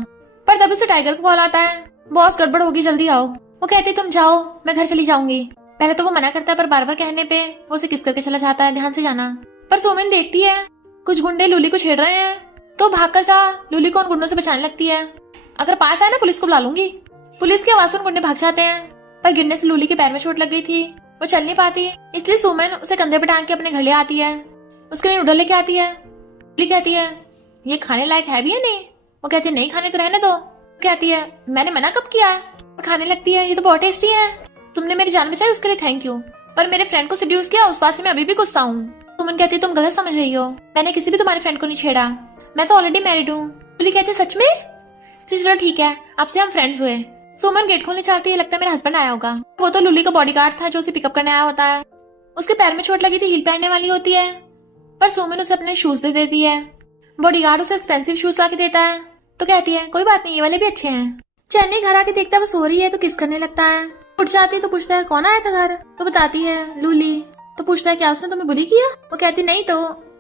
पर तभी उसे टाइगर को कॉल आता है, बॉस गड़बड़ होगी जल्दी आओ। वो कहती है तुम जाओ मैं घर चली जाऊंगी। पहले तो वो मना करता है पर बार बार कहने पे वो उसे किस करके चला जाता है, ध्यान से जाना। पर सुमन देखती है कुछ गुंडे लूली को छेड़ रहे हैं, तो भागकर जा लूली को उन गुंडों से बचाने लगती है, अगर पास आए ना पुलिस को बुला लूंगी। पुलिस की आवाज से उन गुंडे भाग जाते हैं, पर गिरने से लूली के पैर में चोट लग गई थी, वो चल नहीं पाती, इसलिए सुमन उसे कंधे पे टांग के अपने घर ले आती है, उसके लिए नूडल लेके आती है। लूली कहती है ये खाने लायक है भी या नहीं। वो कहती है नहीं खाने तो रहने दो। कहती है मैंने मना कब किया। वो खाने लगती है ये तो बहुत टेस्टी है, तुमने मेरी जान बचाई उसके लिए थैंक यू, पर मेरे फ्रेंड को सेड्यूस किया उस बात से मैं अभी भी गुस्सा हूँ। सुमन कहती है तुम गलत समझ रही हो, मैंने किसी भी तुम्हारे फ्रेंड को नहीं छेड़ा, मैं तो ऑलरेडी मैरिड हूँ। लूली कहती है सच में, चलो ठीक है आपसे हम फ्रेंड्स हुए। सुमन गेट खोलने चाहती है, लगता है मेरा हस्बैंड आया होगा। वो तो लूली का बॉडीगार्ड था जो उसे पिकअप करने आया होता है। उसके पैर में चोट लगी थी, हील पहनने वाली होती है, पर सुमन उसे अपने शूज दे देती है। बॉडीगार्ड उसे एक्सपेंसिव शूज ला के देता है, तो कहती है कोई बात नहीं, ये वाले भी अच्छे हैं। चैनी घर आके देखता है वो सो रही है तो किस करने लगता है। उठ जाती है तो पूछता है कौन आया था घर, तो बताती है लूली। तो पूछता है क्या उसने तुम्हें बुली किया। वो कहती नहीं तो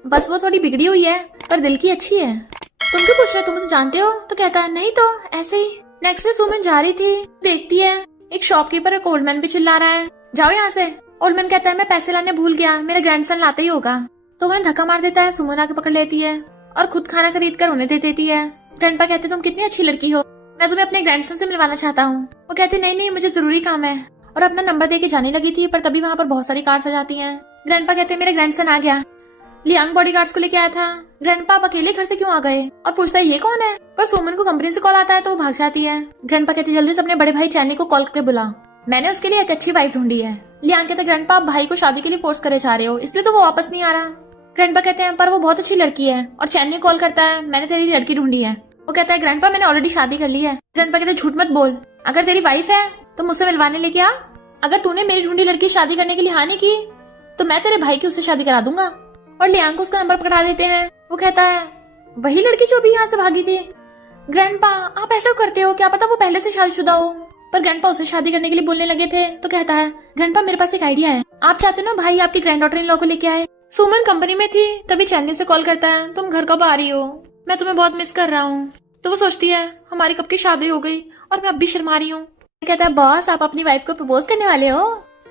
बस वो थोड़ी बिगड़ी हुई है पर दिल की अच्छी है। तुम क्यों पूछ रहे हो, तुम उसे जानते हो। तो कहता है नहीं तो ऐसे ही। नेक्स्ट डे सुमन जा रही थी, देखती है एक शॉपकीपर एक ओल्ड मैन भी चिल्ला रहा है जाओ यहाँ से। ओल्ड मैन कहता है मैं पैसे लाने भूल गया, मेरा ग्रैंडसन लाता ही होगा। तो उन्हें धक्का मार देता है, सुमन आके पकड़ लेती है और खुद खाना खरीद कर उन्हें दे देती है। ग्रैंडपा कहते तुम कितनी अच्छी लड़की हो, मैं तुम्हें अपने ग्रैंडसन से मिलवाना चाहता हूँ। वो कहते नहीं नहीं मुझे जरूरी काम है, और अपना नंबर दे के जाने लगी थी पर तभी वहाँ पर बहुत सारी कार्स आ जाती हैं। ग्रैंडपा कहते मेरा ग्रैंडसन आ गया, लियांग बॉडीगार्ड्स को लेके आया था। ग्रैंडपा आप अकेले घर से क्यों आ गए, और पूछता है ये कौन है। पर सुमन को कंपनी से कॉल आता है तो वो भाग जाती है। ग्रैंडपा कहते जल्दी से अपने बड़े भाई चैनी को कॉल करके बुला, मैंने उसके लिए एक अच्छी वाइफ ढूंढी है। लियांग कहते ग्रैंडपा आप भाई को शादी के लिए फोर्स करे जा रहे हो, इसलिए तो वो वापस नहीं आ रहा। ग्रैंडपा कहते हैं पर वो बहुत अच्छी लड़की है, और चैनी कॉल करता है मैंने तेरी लड़की ढूंढी है। वो कहता है ग्रैंडपा मैंने ऑलरेडी शादी कर ली है। ग्रैंडपा कहते झूठ मत बोल, अगर तेरी वाइफ है तो मुझसे मिलवाने लेके आ, अगर तूने मेरी ढूंढी लड़की शादी करने के लिए हाँ नहीं की तो मैं तेरे भाई की उससे शादी करा दूंगा। और लियांग को उसका नंबर पकड़ा देते हैं। वो कहता है वही लड़की जो भी यहाँ से भागी थी। ग्रैंडपा आप ऐसा करते हो, क्या पता वो पहले से शादीशुदा हो। पर ग्रैंडपा उसे शादी करने के लिए बोलने लगे थे तो कहता है ग्रैंडपा मेरे पास एक आइडिया है, आप चाहते ना भाई आपकी ग्रैंड डॉटर इन लॉ को लेके आए। सुमन कंपनी में थी तभी चैनी से कॉल करता है तुम घर कब आ रही हो, मैं तुम्हें बहुत मिस कर रहा हूँ। तो वो सोचती है हमारी कब की शादी हो गई और मैं अब भी शर्मा रही हूँ। कहता है बॉस आप अपनी वाइफ को प्रपोज करने वाले हो,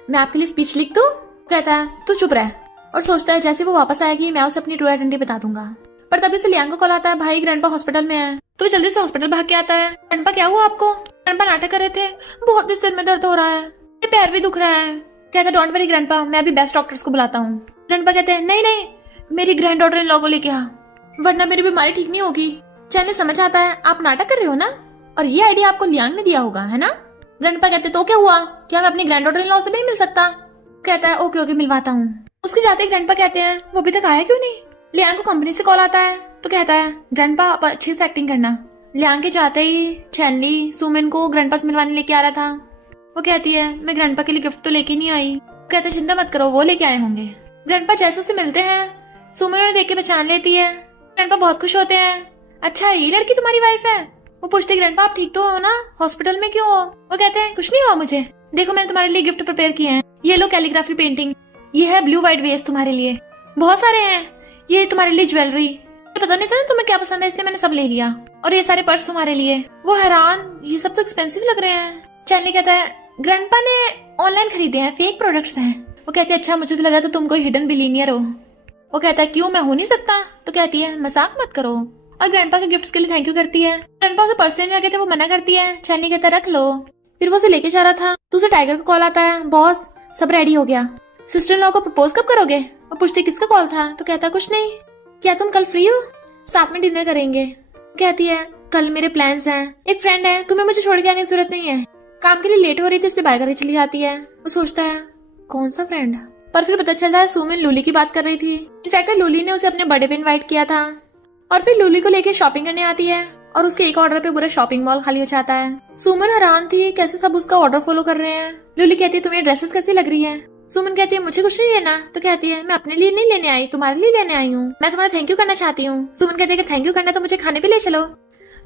मैं आपके लिए स्पीच लिख दूं। कहता है तू चुप रह, और सोचता है जैसे वो वापस आएगी मैं उसे अपनी ट्रू आइडेंटिटी बता दूंगा। पर तभी से लियांग को कॉल आता है भाई ग्रैंडपा हॉस्पिटल में है। तो वो जल्दी से हॉस्पिटल भाग के आता है। ग्रैंडपा क्या हुआ आपको। ग्रैंडपा नाटक कर रहे थे बहुत सिर में दर्द हो रहा है, ये पैर भी दुख रहा है। कहता है डोंट वरी ग्रैंडपा मैं अभी बेस्ट डॉक्टर्स को बुलाता हूँ। ग्रैंडपा कहते हैं नहीं नहीं मेरी ग्रैंड डॉटर इन लॉ को लेके आ, वरना मेरी बीमारी ठीक नहीं होगी। चैनी समझ आता है आप नाटक कर रहे हो ना, और ये आइडिया आपको लियांग ने दिया होगा है ना। ग्रैंडपा कहते तो क्या हुआ, क्या मैं अपनी ग्रैंड डॉटर इन लॉ से नहीं मिल सकता। कहता है ओके ओके मिलवाता हूँ। उसके जाते ग्रैंडपा कहते हैं वो अभी तक आया क्यों नहीं। लियांग को कंपनी से कॉल आता है तो कहता है ग्रैंडपा आप अच्छे से एक्टिंग करना। लियांग के जाते ही चैनली सुमन को ग्रैंडपा से मिलवाने लेके आ रहा था। वो कहती है मैं ग्रैंडपा के लिए गिफ्ट तो लेके नहीं आई। कहता है चिंता मत करो वो लेके आए होंगे। ग्रैंडपा जैसे उसे मिलते हैं सुमन उन्हें देख के पहचान लेती है। ग्रैंडपा बहुत खुश होते हैं, अच्छा ये लड़की तुम्हारी वाइफ है। वो पूछते ग्रैंडपा आप ठीक तो हो ना, हॉस्पिटल में क्यों हो। वो कहते हैं कुछ नहीं हुआ मुझे, देखो मैंने तुम्हारे लिए गिफ्ट प्रिपेयर किए हैं, ये लो कैलीग्राफी पेंटिंग, ये है ब्लू व्हाइट वेस्ट तुम्हारे लिए, बहुत सारे हैं, ये तुम्हारे लिए ज्वेलरी, ये पता नहीं था ना तुम्हें क्या पसंद है इसलिए मैंने सब ले लिया, और ये सारे पर्स तुम्हारे लिए। वो हैरान ये सब तो एक्सपेंसिव लग रहे हैं। चैनली कहता है ग्रैंडपा ने ऑनलाइन खरीदे हैं, फेक प्रोडक्ट्स हैं। वो कहती है अच्छा मुझे तो लगा था तुम कोई हिडन बिलीनियर हो। वो कहता है क्यों मैं हो नहीं सकता। तो कहती है मजाक मत करो, और ग्रैंडपा के गिफ्ट्स के लिए थैंक यू करती है। ग्रैंडपा उसे पर्स लेने लगे थे वो मना करती है। चैनी कहता है रख लो। फिर वो उसे लेके जा रहा था तो उसे टाइगर का कॉल आता है बॉस सब रेडी हो गया, सिस्टर इन लॉ को प्रपोज कब करोगे। वो पूछती किसका कॉल था। तो कहता कुछ नहीं, क्या तुम कल फ्री हो, साथ में डिनर करेंगे। कहती है कल मेरे प्लान्स हैं, एक फ्रेंड है तुम्हें मुझे छोड़ के आने की जरूरत नहीं है, काम के लिए लेट हो रही थी इसलिए बाय करके चली जाती है। वो सोचता है कौन सा फ्रेंड, पर फिर पता चलता है सुमिन लूली की बात कर रही थी। इनफैक्ट लूली ने उसे अपने बर्थडे पे इनवाइट किया था, और फिर लूली को लेके शॉपिंग करने आती है और उसके एक ऑर्डर पे पूरा शॉपिंग मॉल खाली हो जाता है। सुमन हैरान थी कैसे सब उसका ऑर्डर फॉलो कर रहे हैं। लूली कहती है तुम्हें ड्रेसेस कैसी लग रही है। सुमन कहती है मुझे कुछ नहीं लेना। तो कहती है मैं अपने लिए नहीं लेने आई, तुम्हारे लिए लेने आई हूँ, मैं तुम्हारा थैंक यू करना चाहती हूँ। सुमन कहती है थैंक यू करना तो मुझे खाने पे ले चलो।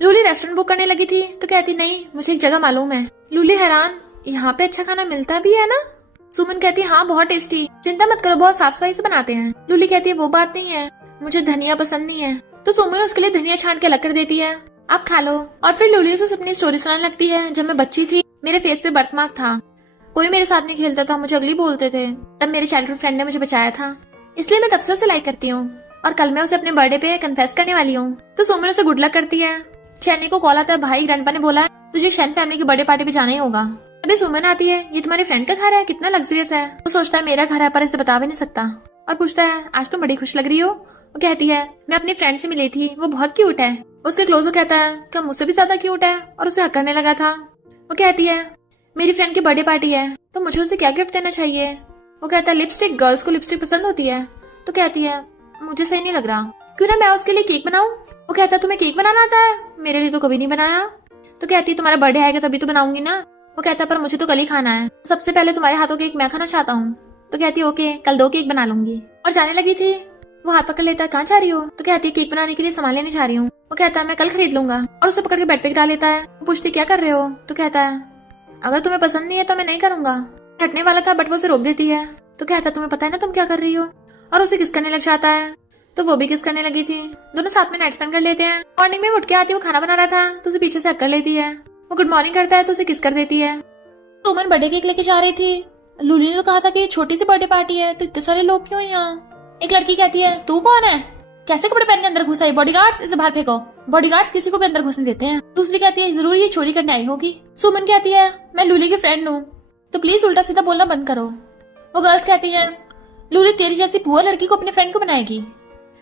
लूली रेस्टोरेंट बुक करने लगी थी तो कहती नहीं मुझे एक जगह मालूम है। लूली हैरान यहाँ पे अच्छा खाना मिलता भी है ना। सुमन कहती है हाँ बहुत टेस्टी, चिंता मत करो बहुत साफ सफाई से बनाते हैं। लूली कहती है वो बात नहीं है, मुझे धनिया पसंद नहीं है। तो सुमन उसके लिए धनिया छांट के अलग कर देती है, आप खा लो। और फिर लूली उसे अपनी स्टोरी सुनाने लगती है जब मैं बच्ची थी मेरे फेस पे बर्थमार्क था, कोई मेरे साथ नहीं खेलता था, मुझे अगली बोलते थे, तब मेरे चाइल्डहुड फ्रेंड ने मुझे बचाया था, इसलिए मैं तब से उसे लाइक करती हूँ, और कल मैं उसे अपने बर्थडे पे कन्फेस करने वाली हूँ। तो सुमन उसे गुड लक करती है। चैनी को कॉल आता है भाई ग्रैंडपा ने बोला तुझे शैन फैमिली की बर्थडे पार्टी पे जाना ही होगा। अभी सुमन आती है ये तुम्हारे फ्रेंड का घर है, कितना लग्जरियस है। वो सोचता है मेरा घर है पर इसे बता भी नहीं सकता, और पूछता है आज तुम बड़ी खुश लग रही हो। वो कहती है मैं अपनी फ्रेंड से मिली थी, वो बहुत क्यूट है। उसके क्लोज कहता है क्या मुझसे भी ज्यादा क्यूट है, और उसे हक करने लगा था। वो कहती है मेरी फ्रेंड की बर्थडे पार्टी है तो मुझे उसे क्या गिफ्ट देना चाहिए। वो कहता है लिपस्टिक, गर्ल्स को लिपस्टिक पसंद होती है। तो कहती है मुझे सही नहीं लग रहा, क्यों ना मैं उसके लिए केक बनाऊं। वो कहता है तुम्हें केक बनाना आता है, मेरे लिए तो कभी नहीं बनाया। तो कहती है तुम्हारा बर्थडे आएगा तभी तो बनाऊंगी ना। वो कहता है पर मुझे तो कल ही खाना है, सबसे पहले तुम्हारे हाथों केक मैं खाना चाहता हूँ। तो कहती है ओके कल 2 केक बना लूंगी। और जाने लगी थी। वो हाथ पकड़ लेता है कहाँ जा रही हो। तो कहती है केक बनाने के लिए सामान लेने जा रही हूँ। वो कहता है मैं कल खरीद लूंगा और उसे पकड़ के बेड पे गिरा लेता है। वो पूछती क्या कर रहे हो, तो कहता है अगर तुम्हें पसंद नहीं है तो मैं नहीं करूंगा। हटने वाला था बट वो उसे रोक देती है। तो कहता है तुम्हें पता है ना तुम क्या कर रही हो, और उसे किस करने लग जाता है। तो वो भी किस करने लगी थी। दोनों साथ में नाइट स्पेंड कर लेते हैं। मॉर्निंग में उठ के आती है, वो खाना बना रहा था तो उसे पीछे से हक कर लेती है। वो गुड मॉर्निंग करता है तो उसे किस कर देती है। सुमन बर्थडे केक लेके जा रही थी। लूली ने तो कहा था कि छोटी सी बर्थडे पार्टी है तो इतने सारे लोग क्यों हैं यहाँ। एक लड़की कहती है तू कौन है, कैसे कपड़े पहन के अंदर घुसा है, बॉडीगार्ड्स इसे बाहर फेंको। बॉडीगार्ड्स किसी को भी अंदर घुसने देते हैं। दूसरी कहती है जरूर ये चोरी करने आई होगी। सुमन कहती है मैं लूली की फ्रेंड हूँ तो प्लीज उल्टा सीधा बोलना बंद करो। वो गर्ल्स कहती है लूली तेरी जैसी पुअर लड़की को अपने फ्रेंड को बनाएगी।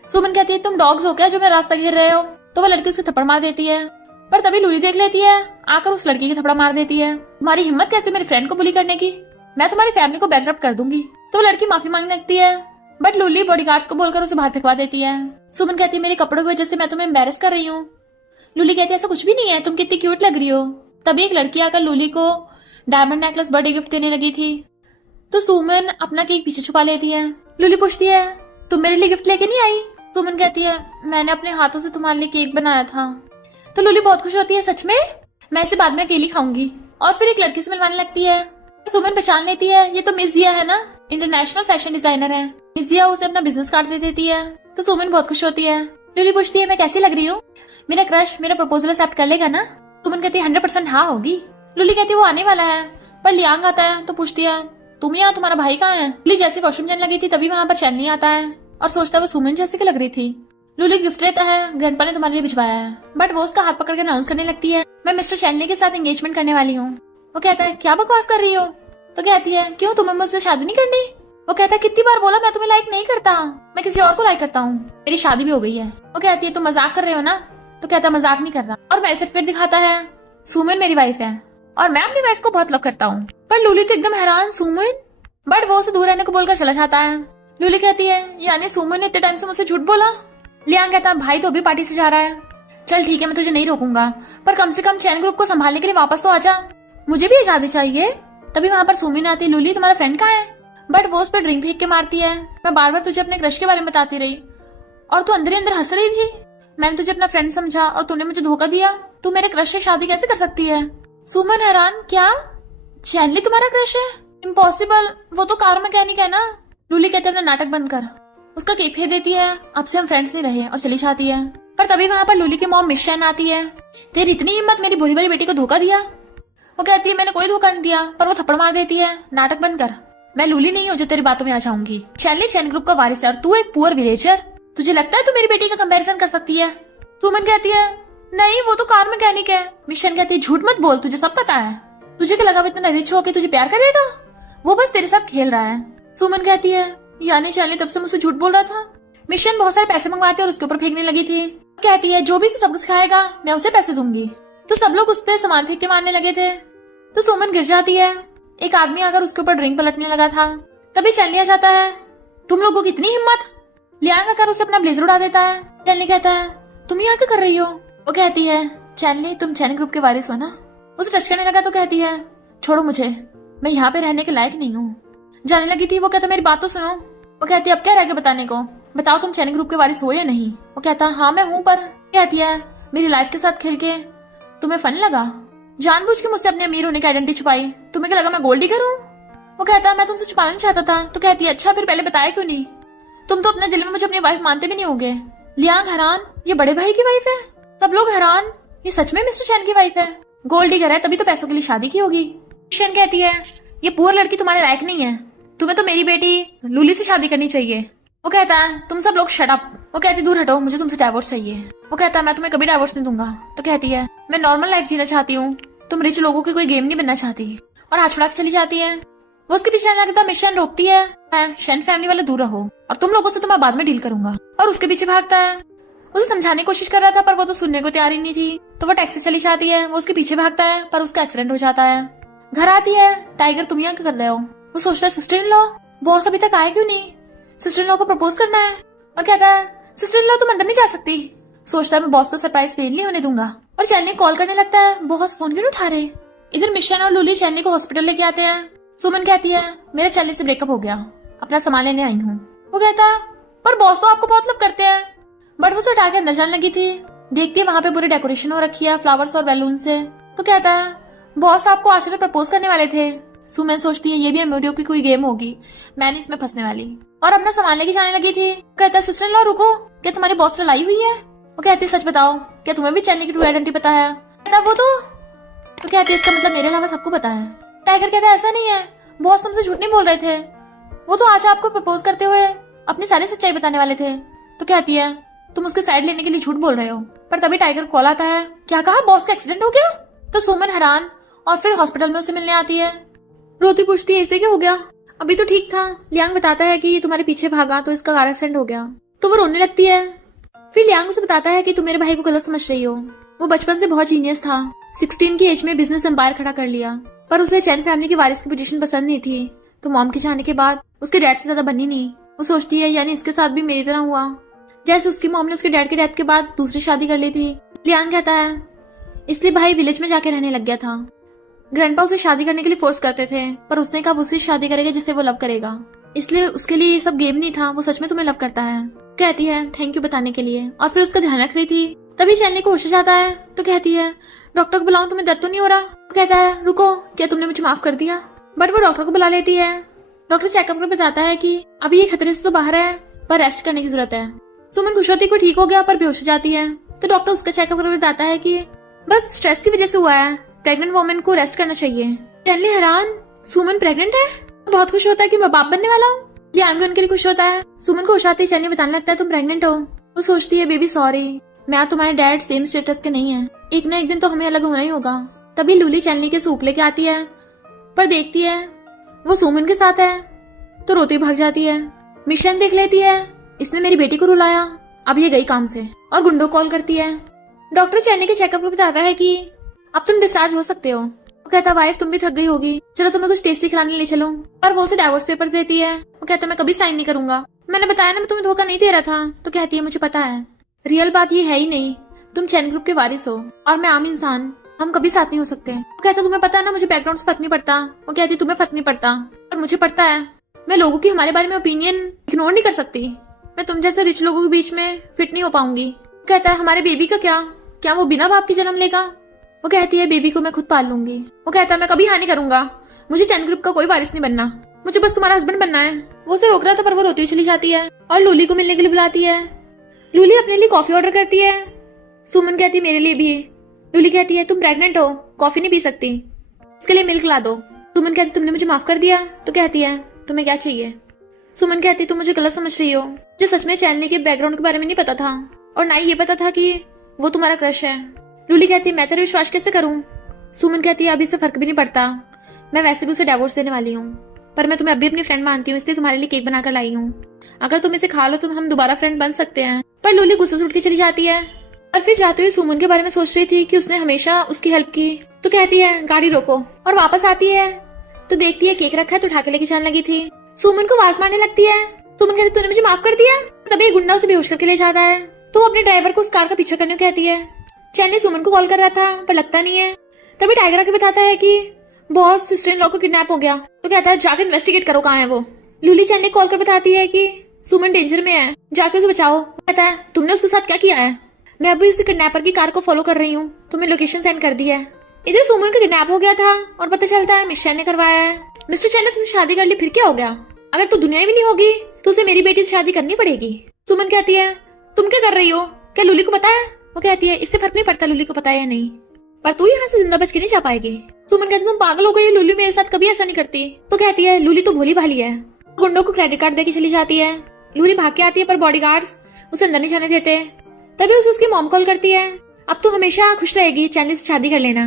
सुमन कहती है तुम डॉग्स हो क्या जो मेरा रास्ता घेर रहे हो। तो वो लड़की उसे थप्पड़ मार देती है, पर तभी लूली देख लेती है, आकर उस लड़की की थप्पड़ मार देती है। तुम्हारी हिम्मत कैसे मेरी फ्रेंड को बुली करने की, मैं तुम्हारी फैमिली को बैंकरप्ट कर दूंगी। तो वो लड़की माफी मांगने लगती है बट लूली बॉडीगार्ड्स को बोलकर उसे बाहर फेंकवा देती है। सुमन कहती है मेरे कपड़ों की वजह से मैं तुम्हें एम्बैरेस कर रही हूँ। लूली कहती है ऐसा कुछ भी नहीं है, तुम कितनी क्यूट लग रही हो। तभी एक लड़की आकर लूली को डायमंड नेकलेस बर्थडे गिफ्ट देने लगी थी। तो सुमन अपना केक पीछे छुपा लेती है। लूली पूछती है तुम मेरे लिए गिफ्ट लेके नहीं आई। सुमन कहती है मैंने अपने हाथों से तुम्हारे लिए केक बनाया था। तो लूली बहुत खुश होती है, सच में, मैं इसे बाद में अकेली खाऊंगी। और फिर एक लड़की से मिलवाने लगती है। सुमन पहचान लेती है ये तो मिस दिया है ना, इंटरनेशनल फैशन डिजाइनर है। मिस दिया उसे अपना बिजनेस कार्ड दे देती है। तो सुमन बहुत खुश होती है। लूली पूछती है मैं कैसी लग रही हूँ, मेरा क्रश मेरा प्रपोजल एक्सेप्ट कर लेगा ना। सुमन कहती है 100% हाँ होगी। लूली कहती है वो आने वाला है, पर लियांग आता है तो पूछती है तुम यहाँ, तुम्हारा भाई कहाँ है। लूली जैसे वॉशरूम जाने लगी थी तभी वहाँ पर चैनली आता है और सोचता है वो सुमन जैसे की लग रही थी। लूली गिफ्ट लेता है, ग्रैंडपा ने तुम्हारे लिए भिजवाया है। बट वो उसका हाथ पकड़ के अनाउंस करने लगती है मैं मिस्टर चैनली के साथ एंगेजमेंट करने वाली हूँ। वो कहता है क्या बकवास कर रही हो। तो कहती है क्यों, तुम्हें मुझसे शादी नहीं करनी। वो कहता है कितनी बार बोला मैं तुम्हें लाइक नहीं करता, मैं किसी और को लाइक करता हूँ, मेरी शादी भी हो गई है। वो कहती है तुम मजाक कर रहे हो ना। तो कहता है मजाक नहीं कर रहा, और मेरे सर्टिफिकेट दिखाता है, सुमन मेरी वाइफ है और मैं अपनी वाइफ को बहुत लव करता हूँ। पर लूली तो एकदम हैरान, सुमन, बट वो उसे दूर रहने को बोलकर चला जाता है। लूली कहती है यानी सुमन ने इतने टाइम से मुझसे झूठ बोला। लियांग कहता है भाई तो अभी पार्टी से जा रहा है, चल ठीक है मैं तुझे नहीं रोकूंगा, पर कम से कम चैन ग्रुप को संभालने के लिए वापस तो आजा, मुझे भी आजादी चाहिए। तभी वहाँ पर सुमिन आती है, लूली तुम्हारा फ्रेंड कहाँ है। बट वो उस पर ड्रिंक फेंक के मारती है, मैं बार बार तुझे अपने क्रश के बारे में बताती रही और तू अंदर ही अंदर हंस रही थी। मैंने तुझे अपना फ्रेंड समझा और तूने मुझे धोखा दिया, तू मेरे क्रश से शादी कैसे कर सकती है। सुमन हैरान, क्या चैनली तुम्हारा क्रश है, इम्पॉसिबल, वो तो कार मैकेनिक है ना। लूली कहते अपना नाटक बंद कर, उसका केक फेंक देती है, अब से हम फ्रेंड्स नहीं रहे और चली जाती है। पर तभी वहाँ पर लूली की मॉम मिस शैन आती है, तेरी इतनी हिम्मत मेरी भोली भाली बेटी को धोखा दिया। वो कहती है मैंने कोई धोखा नहीं दिया, पर वो थप्पड़ मार देती है, नाटक बंद कर, मैं लूली नहीं हूँ जो तेरी बातों में आ जाऊंगी। चैनली चैन ग्रुप का वारिस है और तू एक पुअर विलेजर, तुझे लगता है तू मेरी बेटी का कंपैरिजन कर सकती है। सुमन कहती है नहीं वो तो कार मैकेनिक है। मिशन कहती है झूठ मत बोल, तुझे सब पता है, तुझे क्या लगा वो इतना रिच होके तुझे प्यार करेगा, वो बस तेरे साथ खेल रहा है। सुमन कहती है यानी चैनली तब से मुझसे झूठ बोल रहा था। मिशन बहुत सारे पैसे मंगवाते और उसके ऊपर फेंकने लगी थी। कहती है जो भी इसे सबक सिखाएगा मैं उसे पैसे दूंगी। तो सब लोग उस पर सामान फेंक के मारने लगे थे। तो सुमन गिर जाती है, एक आदमी आकर उसके ऊपर ड्रिंक पलटने लगा था। तभी चैनली आ जाता है, तुम लोगों की इतनी हिम्मत। लियांग आकर उसे अपना ब्लेजर उड़ा देता है। चैनली कहता है तुम यहाँ क्या कर रही हो। वो कहती है चैनली तुम चैन ग्रुप के वारिस हो ना। उसे टच करने लगा तो कहती है छोड़ो मुझे, मैं यहाँ पे रहने के लायक नहीं हूँ। जाने लगी थी, वो कहता मेरी बात तो सुनो। वो कहती है अब क्या रह गया बताने को, बताओ तुम चैन ग्रुप के वारिस हो या नहीं। वो कहता है हाँ मैं हूँ, पर कहती है मेरी लाइफ के साथ खेल के तुम्हें फन लगा, जानबूझ के मुझसे अपने अमीर होने की आइडेंटिटी छुपाई, तुम्हें क्या लगा मैं गोल्ड डिगर हूँ। वो कहता है मैं तुमसे छुपाना नहीं चाहता था। तो कहती है अच्छा फिर पहले बताया क्यों नहीं, तुम तो अपने दिल में मुझे अपनी वाइफ मानते भी नहीं होगे। लियांग हैरान, ये बड़े भाई की वाइफ है। सब लोग हैरान, ये सच में मिस्टर चैन की वाइफ है, गोल्ड डिगर है तभी तो पैसों के लिए शादी की होगी। मिशन कहती है ये पुअर लड़की तुम्हारे लायक नहीं है, तुम्हें तो मेरी बेटी लूली से शादी करनी चाहिए। वो कहता है तुम सब लोग शट अप। वो कहती दूर हटो, मुझे तुमसे डाइवोर्स चाहिए। वो कहता है मैं तुम्हें कभी डाइवोर्स नहीं दूंगा। तो कहती है मैं नॉर्मल लाइफ जीना चाहती हूँ, तुम रिच लोगों की कोई गेम नहीं बनना चाहती, और हाथ छुड़ा के चली जाती है। वो उसके पीछे जाने लगता, मिशन रोकती है शैन फैमिली वाले दूर रहो और तुम लोगों से तो मैं बाद में डील करूंगा, और उसके पीछे भागता है। उसे समझाने की कोशिश कर रहा था पर वो तो सुनने को तैयार ही नहीं थी। तो वो टैक्सी चली जाती है, वो उसके पीछे भागता है पर उसका एक्सीडेंट हो जाता है। घर आती है, टाइगर तुम यहाँ क्या कर रहे हो। वो सोचता है सिस्टर इन लॉ, बॉस अभी तक आए क्यों नहीं, सिस्टर इन लॉ को प्रपोज करना है। और कहता है सिस्टर इन लॉ तुम अंदर नहीं जा सकती। सोचता है मैं बॉस का सरप्राइज फेल नहीं होने दूंगा। और चैनली कॉल करने लगता है, बॉस फोन क्यों नहीं उठा रहे। इधर मिशन और लूली चैनली को हॉस्पिटल लेके आते हैं। सुमन कहती है मेरे चैनली से ब्रेकअप हो गया, अपना सामान लेने आई हूँ। वो कहता है पर बॉस तो आपको बहुत लव करते हैं। बट वो उसे उठा के अंदर जाने लगी थी। देखती है वहां पे पूरी डेकोरेशन हो रखी है फ्लावर्स और बैलून से। तो कहता है बॉस आपको आजकल प्रपोज करने वाले थे। सुमन सोचती है ये भी अमूर्यों की कोई गेम होगी, मैं नहीं इसमें फंसने वाली, और अपना सामान लेके जाने लगी थी। कहता है सिस्टर इन लॉ रुको, क्या तुम्हारी बॉस से लड़ाई हुई है? वो कहती है सच बताओ, क्या तुम्हें भी चैनली की ट्रू आइडेंटिटी पता है? कहता है वो तो कहती है इसका मतलब मेरे अलावा सबको पता है। टाइगर कहता है ऐसा नहीं है, बॉस तुमसे झूठ नहीं बोल रहे थे, वो तो आज आपको प्रपोज करते हुए अपनी सारी सच्चाई बताने वाले थे। तो कहती है तुम उसके साइड लेने के लिए झूठ बोल रहे हो। पर तभी टाइगर कॉल आता है, क्या कहा बॉस का एक्सीडेंट हो गया? तो सुमन हैरान और फिर हॉस्पिटल में उसे मिलने आती है। रोती पूछती है इसे क्या हो गया? अभी तो ठीक था। लियांग बताता है कि ये तुम्हारे पीछे भागा तो इसका कार एक्सीडेंट हो गया। तो वो रोने लगती है। फिर लियांग उसे बताता है कि तुम मेरे भाई को गलत समझ रही हो, वो बचपन से बहुत जीनियस था, 16 की एज में बिजनेस एम्पायर खड़ा कर लिया, पर उसे चैन फैमिली की वारिस की पोजीशन पसंद नहीं थी, तो मॉम के जाने के बाद उसके डैड से ज्यादा बनी नहीं। वो सोचती है यानी इसके साथ भी मेरी तरह हुआ, जैसे उसकी मॉम ने उसके डैड की डेथ के बाद दूसरी शादी कर ली थी। लियांग कहता है इसलिए भाई विलेज में जाके रहने लग गया था। ग्रैंडपा उसे शादी करने के लिए फोर्स करते थे, पर उसने कहा उससे शादी करेगा जिससे वो लव करेगा, इसलिए उसके लिए ये सब गेम नहीं था, वो सच में तुम्हें लव करता है। कहती है थैंक यू बताने के लिए, और फिर उसका ध्यान रख रही थी। तभी चैनली को होश जाता है। तो कहती है डॉक्टर को बुलाऊं, तुम्हें दर्द तो नहीं हो रहा? तो कहता है रुको, क्या तुमने मुझे माफ कर दिया? बट वो डॉक्टर को बुला लेती है। डॉक्टर चेकअप कर बताता है कि अभी ये खतरे से तो बाहर है, पर रेस्ट करने की जरूरत है। सुमन खुश होती है ठीक हो गया, पर बेहोश हो जाती है। तो डॉक्टर उसका चेकअप कर बताता है कि बस स्ट्रेस की वजह से हुआ है, प्रेग्नेंट वुमेन को रेस्ट करना चाहिए। चैनली हैरान, सुमन प्रेग्नेंट है? बहुत खुश होता है कि मैं बाप बनने वाला हूँ। लियांग भी उनके लिए खुश होता है। सुमन को होश आती है, चैनली बताने लगता है तुम प्रेग्नेंट हो। वो सोचती है बेबी सॉरी, मैं और तुम्हारे डैड सेम स्टेटस के नहीं है, एक ना एक दिन तो हमें अलग होना ही होगा। तभी लूली चैनली के सूप लेके आती है, पर देखती है वो सुमन के साथ है तो रोती भाग जाती है। मिशन देख लेती है, इसने मेरी बेटी को रुलाया, अब ये गई काम से, और गुंडो कॉल करती है। डॉक्टर चैनली के चेकअप में बताता है कि अब तुम डिस्चार्ज हो सकते हो। वो कहता वाइफ तुम भी थक गई होगी, चलो तुम्हें कुछ टेस्टी खिलाने ले चलूं। और वो उसे डाइवोर्स पेपर देती है। वो कहता मैं कभी साइन नहीं करूंगा, मैंने बताया ना मैं तुम्हें धोखा नहीं दे रहा था। तो कहती है मुझे पता है, रियल बात ये है ही नहीं, तुम चैन ग्रुप के वारिस हो और मैं आम इंसान, हम कभी साथ नहीं हो सकते। वो कहता तुम्हें पता है ना मुझे बैकग्राउंड से फर्क नहीं पड़ता। वो कहती तुम्हें फर्क नहीं पड़ता और मुझे पड़ता है, मैं लोगों की हमारे बारे में ओपिनियन इग्नोर नहीं कर सकती, मैं तुम जैसे रिच लोगों के बीच में फिट नहीं हो पाऊंगी। वो कहता है हमारे बेबी का क्या वो बिना बाप की जन्म लेगा? वो कहती है बेबी को मैं खुद पाल लूंगी। वो कहता है मैं कभी हानि करूंगा, मुझे चैन ग्रुप का कोई वारिस नहीं बनना, मुझे बस तुम्हारा हस्बैंड बनना है। वो उसे रोक रहा था पर वो रोती हुई चली जाती है और लूली को मिलने के लिए बुलाती है। लूली अपने लिए कॉफी ऑर्डर करती है। सुमन कहती है मेरे लिए भी। लूली कहती है तुम प्रेग्नेंट हो, कॉफी नहीं पी सकती, इसके लिए मिल्क ला दो। सुमन कहती तुमने मुझे माफ कर दिया? तो कहती है तुम्हें क्या चाहिए? सुमन कहती तुम मुझे गलत समझ रही हो, मुझे सच में चैनली के बैकग्राउंड के बारे में नहीं पता था, और ना ही ये पता था कि वो तुम्हारा क्रश है। लूली कहती है मैं तेरा विश्वास कैसे करूं? सुमन कहती है अभी से फर्क भी नहीं पड़ता, मैं वैसे भी उसे डिवोर्स देने वाली हूँ, पर मैं तुम्हें अभी अपनी फ्रेंड मानती हूँ, इसलिए तुम्हारे लिए केक बनाकर लाई हूँ, अगर तुम इसे खा लो तो हम दोबारा फ्रेंड बन सकते हैं। पर लूली गुस्से से उठ के चली जाती है और फिर जाते हुए सुमन के बारे में सोच रही थी कि उसने हमेशा उसकी हेल्प की। तो कहती है गाड़ी रोको, और वापस आती है तो देखती है केक रखा है तो उठा के लेके जाने लगी थी। सुमन को आवाज मारने लगती है। सुमन कहती तूने मुझे माफ कर दिया? तभी एक गुंडा उसे बेहोश करके ले जाता है। तो वो अपने ड्राइवर को उस कार का पीछा करने को कहती है। चैनली सुमन को कॉल कर रहा था पर लगता नहीं है। तभी टाइगर आके बताता है कि बॉस सिस्टर इन लॉ को किडनैप हो गया। तो कहता है जाकर इन्वेस्टिगेट करो कहाँ है वो। लूली चैनली कॉल कर बताती है कि सुमन डेंजर में है, जाके उसे बचाओ। कहता है तुमने उसके साथ क्या किया है? मैं अभी उस किडनैपर की कार को फॉलो कर रही हूँ, तुम्हें लोकेशन सेंड कर दी है। इधर सुमन का किडनैप हो गया था और पता चलता है मिस चैन ने करवाया है। मिस्टर चैन ने तुझसे शादी कर ली, फिर क्या हो गया? अगर तू दुनिया में नहीं होगी तो उसे मेरी बेटी से शादी करनी पड़ेगी। सुमन कहती है तुम क्या कर रही हो, क्या लूली को पता है? वो कहती है इससे फर्क नहीं पड़ता लूली को पता है या नहीं, पर तू यहाँ से जिंदा बच के नहीं जा पाएगी। सुमन कहती तुम पागल हो गई, लूली मेरे साथ कभी ऐसा नहीं करती। तो कहती है लूली तो भोली भाली है। गुंडों को क्रेडिट कार्ड देके चली जाती है। लूली भाग के आती है पर बॉडीगार्ड्स उसे अंदर नहीं जाने देते। तभी उसे उसकी मॉम कॉल करती है, अब तो हमेशा खुश रहेगी, चैनली से शादी कर लेना।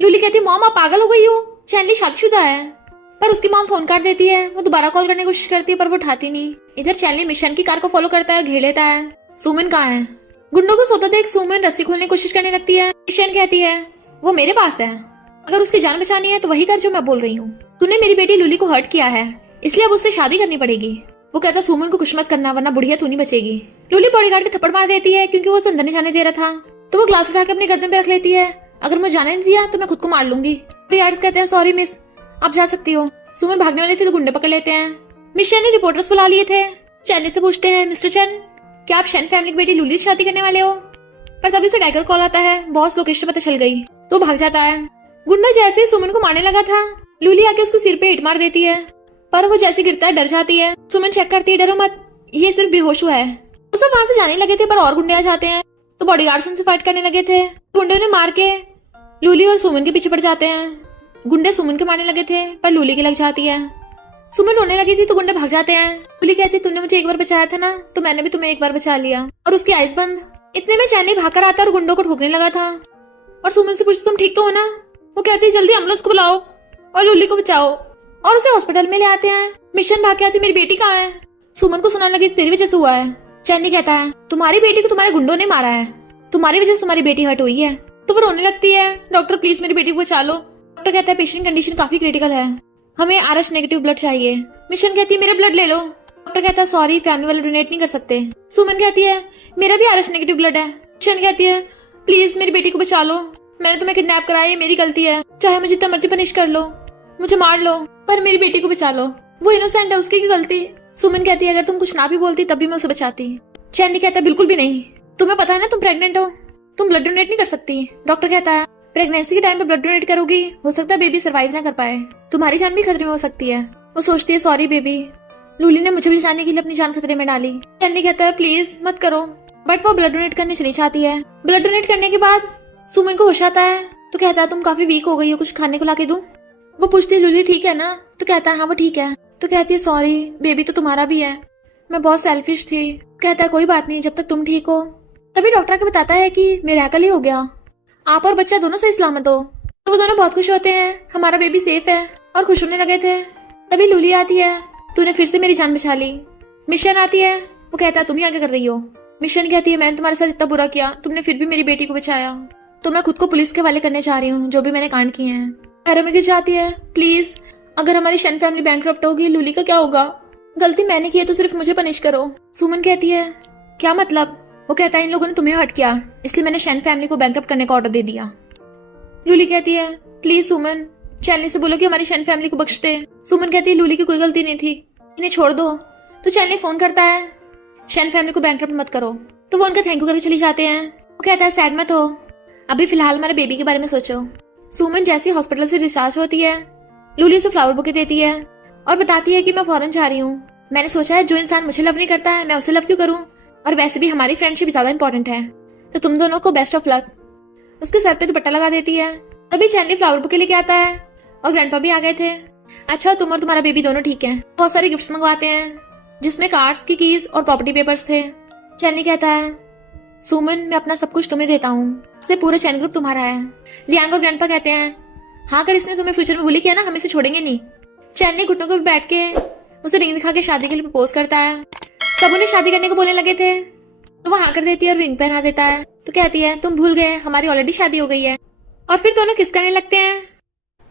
लूली कहती है मॉम आप पागल हो गई हो, चैनली शादीशुदा है। पर उसकी मॉम फोन काट देती है। वो दोबारा कॉल करने की कोशिश करती है पर वो उठाती नहीं। इधर चैनली मिशन की कार को फॉलो करता है, घेर लेता है। सुमन कहाँ है? गुंडों को सोता देख सुमन रस्सी खोलने की कोशिश करने लगती है। मिशन कहती है वो मेरे पास है, अगर उसकी जान बचानी है तो वही कर जो मैं बोल रही हूँ। तूने मेरी बेटी लूली को हर्ट किया है, इसलिए अब उससे शादी करनी पड़ेगी। वो कहता सुमन को कुछ मत करना वरना बुढ़िया तू नहीं बचेगी। लूली बॉडीगार्ड के थप्पड़ मार देती है क्योंकि वो उसे अंदर नहीं जाने दे रहा था। तो वो ग्लास उठा के अपने गर्दन पे रख लेती है, अगर मुझे जाने नहीं दिया तो मैं खुद को मार लूंगी। बॉडीगार्ड्स कहते हैं सॉरी मिस, आप जा सकती हो। सुमन भागने वाली थी तो गुंडे पकड़ लेते हैं। मिस चैन ने रिपोर्टर्स बुला लिए थे। चैन से पूछते हैं मिस्टर चैन क्या आप शैन फैमिली की बेटी लूली से शादी करने वाले हो? पर तभी से टाइगर कॉल आता है, बॉस लोकेशन पता चल गई। तो भाग जाता है। गुंडा जैसे ही सुमन को मारने लगा था, लूली आके उसके सिर पे हिट मार देती है, पर वो जैसे गिरता है डर जाती है। सुमन चेक करती है, डरो मत, ये सिर्फ बेहोश हुआ है। वो सब वहां से जाने लगे थे, पर और गुंडे आ जाते हैं, तो बॉडीगार्ड्स उनसे फाइट करने लगे थे। गुंडे ने मार के लूली और सुमन के पीछे पड़ जाते हैं। गुंडे सुमन के मारने लगे थे, पर लूली की लग जाती है। सुमन रोने लगी थी तो गुंडे भाग जाते हैं। लूली कहती, तुमने मुझे एक बार बचाया था ना, तो मैंने भी तुम्हें एक बार बचा लिया। और उसकी आइज बंद। इतने में चैनी भागकर आता और गुंडों को ठोकने लगा था, और सुमन से पूछती, तुम ठीक तो हो ना? वो कहती, जल्दी एम्बुलेंस को बुलाओ और लूली को बचाओ। और उसे हॉस्पिटल में ले आते हैं। मिशन भाग के आती, मेरी बेटी कहाँ है? सुमन को सुनाने लगी, तेरी वजह से हुआ है। चैनी कहता है, तुम्हारी बेटी को तुम्हारे गुंडों ने मारा है, तुम्हारी वजह से तुम्हारी बेटी हर्ट हुई है। तो वो रोने लगती है, डॉक्टर प्लीज मेरी बेटी को बचा लो। डॉक्टर कहता है, पेशेंट कंडीशन काफी क्रिटिकल है, हमें आरएच नेगेटिव ब्लड चाहिए। मिशन कहती है, मेरा ब्लड ले लो। डॉक्टर कहता है, सॉरी फैमिली वाले डोनेट नहीं कर सकते। सुमन कहती है, मेरा भी आरएच नेगेटिव ब्लड है। मिशन कहती है, प्लीज मेरी बेटी को बचा लो, मैंने तुम्हें किडनैप कराया, ये मेरी गलती है, चाहे मुझे जितना मर्जी पनिश कर लो, मुझे मार लो, पर मेरी बेटी को बचा लो, वो इनोसेंट है, उसकी गलती। सुमन कहती है, अगर तुम कुछ ना भी बोलती तब भी मैं उसे बचाती। चैनी कहता है, बिल्कुल भी नहीं, तुम्हें पता है ना तुम प्रेग्नेंट हो, तुम ब्लड डोनेट नहीं कर सकती। डॉक्टर कहता है, प्रेगनेंसी के टाइम पे ब्लड डोनेट करोगी, हो सकता है बेबी सर्वाइव ना कर पाए, तुम्हारी जान भी खतरे में हो सकती है। वो सोचती है, सॉरी बेबी, लूली ने मुझे भी बचाने के लिए अपनी जान खतरे में डाली। चैनी कहता है, प्लीज मत करो, बट वो ब्लड डोनेट करने चली जाती है। ब्लड डोनेट करने के बाद सुमन को होश आता है, तो कहता है, तुम काफी वीक हो गई हो, कुछ खाने को लाके दूं? वो पूछती है, लूली ठीक है ना? तो कहता है, हाँ वो ठीक है। तो कहती है, सॉरी बेबी तो तुम्हारा भी है, मैं बहुत सेल्फिश थी। कहता है, कोई बात नहीं, जब तक तुम ठीक हो। तभी डॉक्टर को बताता है कि मिरेकल ही हो गया, आप और बच्चा दोनों सही सलामत हो। तो वो दोनों बहुत खुश होते हैं, हमारा बेबी सेफ है, और खुश होने लगे थे। तभी लूली आती है, तूने फिर से मेरी जान बचा ली। मिशन आती है, वो कहता है, तुम ही आगे कर रही हो। मिशन कहती है, मैंने तुम्हारे साथ इतना बुरा किया, तुमने फिर भी मेरी बेटी को बचाया, तो मैं खुद को पुलिस के हवाले करने जा रही हूँ, जो भी मैंने कांड किए हैं। पैरों में गिर जाती है, प्लीज अगर हमारी शन फैमिली बैंकरप्ट होगी, लूली का क्या होगा? गलती मैंने की है तो सिर्फ मुझे पनिश करो। सुमन कहती है, क्या मतलब? वो कहता है, इन लोगों ने तुम्हें हर्ट किया, इसलिए मैंने शन फैमिली को बैंकरप्ट करने का ऑर्डर दे दिया। लूली कहती है, प्लीज सुमन, चैनी से बोलो कि हमारी शन फैमिली को बख्श दे। सुमन कहती है, लूली की कोई गलती नहीं थी, इन्हें छोड़ दो। तो चैनी फोन करता है, शन फैमिली को बैंकरप्ट मत करो। तो वो उनका थैंक यू करके चली जाते हैं। वो कहता है, सैड मत हो, अभी फिलहाल हमारे बेबी के बारे में सोचो। सुमन जैसी हॉस्पिटल से डिस्चार्ज होती है, लूली उसे फ्लावर बुके देती है और बताती है कि मैं फॉरेन जा रही हूँ। मैंने सोचा है, जो इंसान मुझे लव नहीं करता है, मैं उसे लव क्यों करूँ, और वैसे भी हमारी फ्रेंडशिप ज्यादा इंपॉर्टेंट है, तो तुम दोनों को बेस्ट ऑफ लक। उसके सर पे दुपट्टा लगा देती है। तभी चैनी फ्लावर बुके लेके आता है, और ग्रैंडपा भी आ गए थे। अच्छा, तुम और तुम्हारा बेबी दोनों ठीक है। बहुत सारे गिफ्ट्स मंगवाते हैं, जिसमें कार्ड्स की कीज और प्रॉपर्टी पेपर्स थे। चैनी कहता है, सुमन मैं अपना सब कुछ तुम्हें देता हूँ, इससे पूरा चैन ग्रुप तुम्हारा है। लियांग और ग्रैंडपा कहते हैं, हाँ अगर इसने तुम्हें फ्यूचर में बुली किया ना, हम इसे छोड़ेंगे नहीं। चैनी घुटनों पर बैठ के उसे रिंग दिखा के शादी के लिए प्रपोज करता है। सब उन्हें शादी करने को बोलने लगे थे, तो वो हाँ कर देती है और रिंग पहना देता है। तो कहती है, तुम भूल गए, हमारी ऑलरेडी शादी हो गई है। और फिर दोनों किस करने लगते हैं।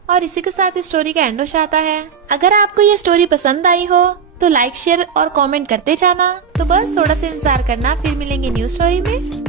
और इसी के साथ इस स्टोरी का एंड हो जाता है। अगर आपको ये स्टोरी पसंद आई हो तो लाइक, शेयर और कमेंट करते जाना। तो बस थोड़ा सा इंतजार करना, फिर मिलेंगे न्यू स्टोरी में।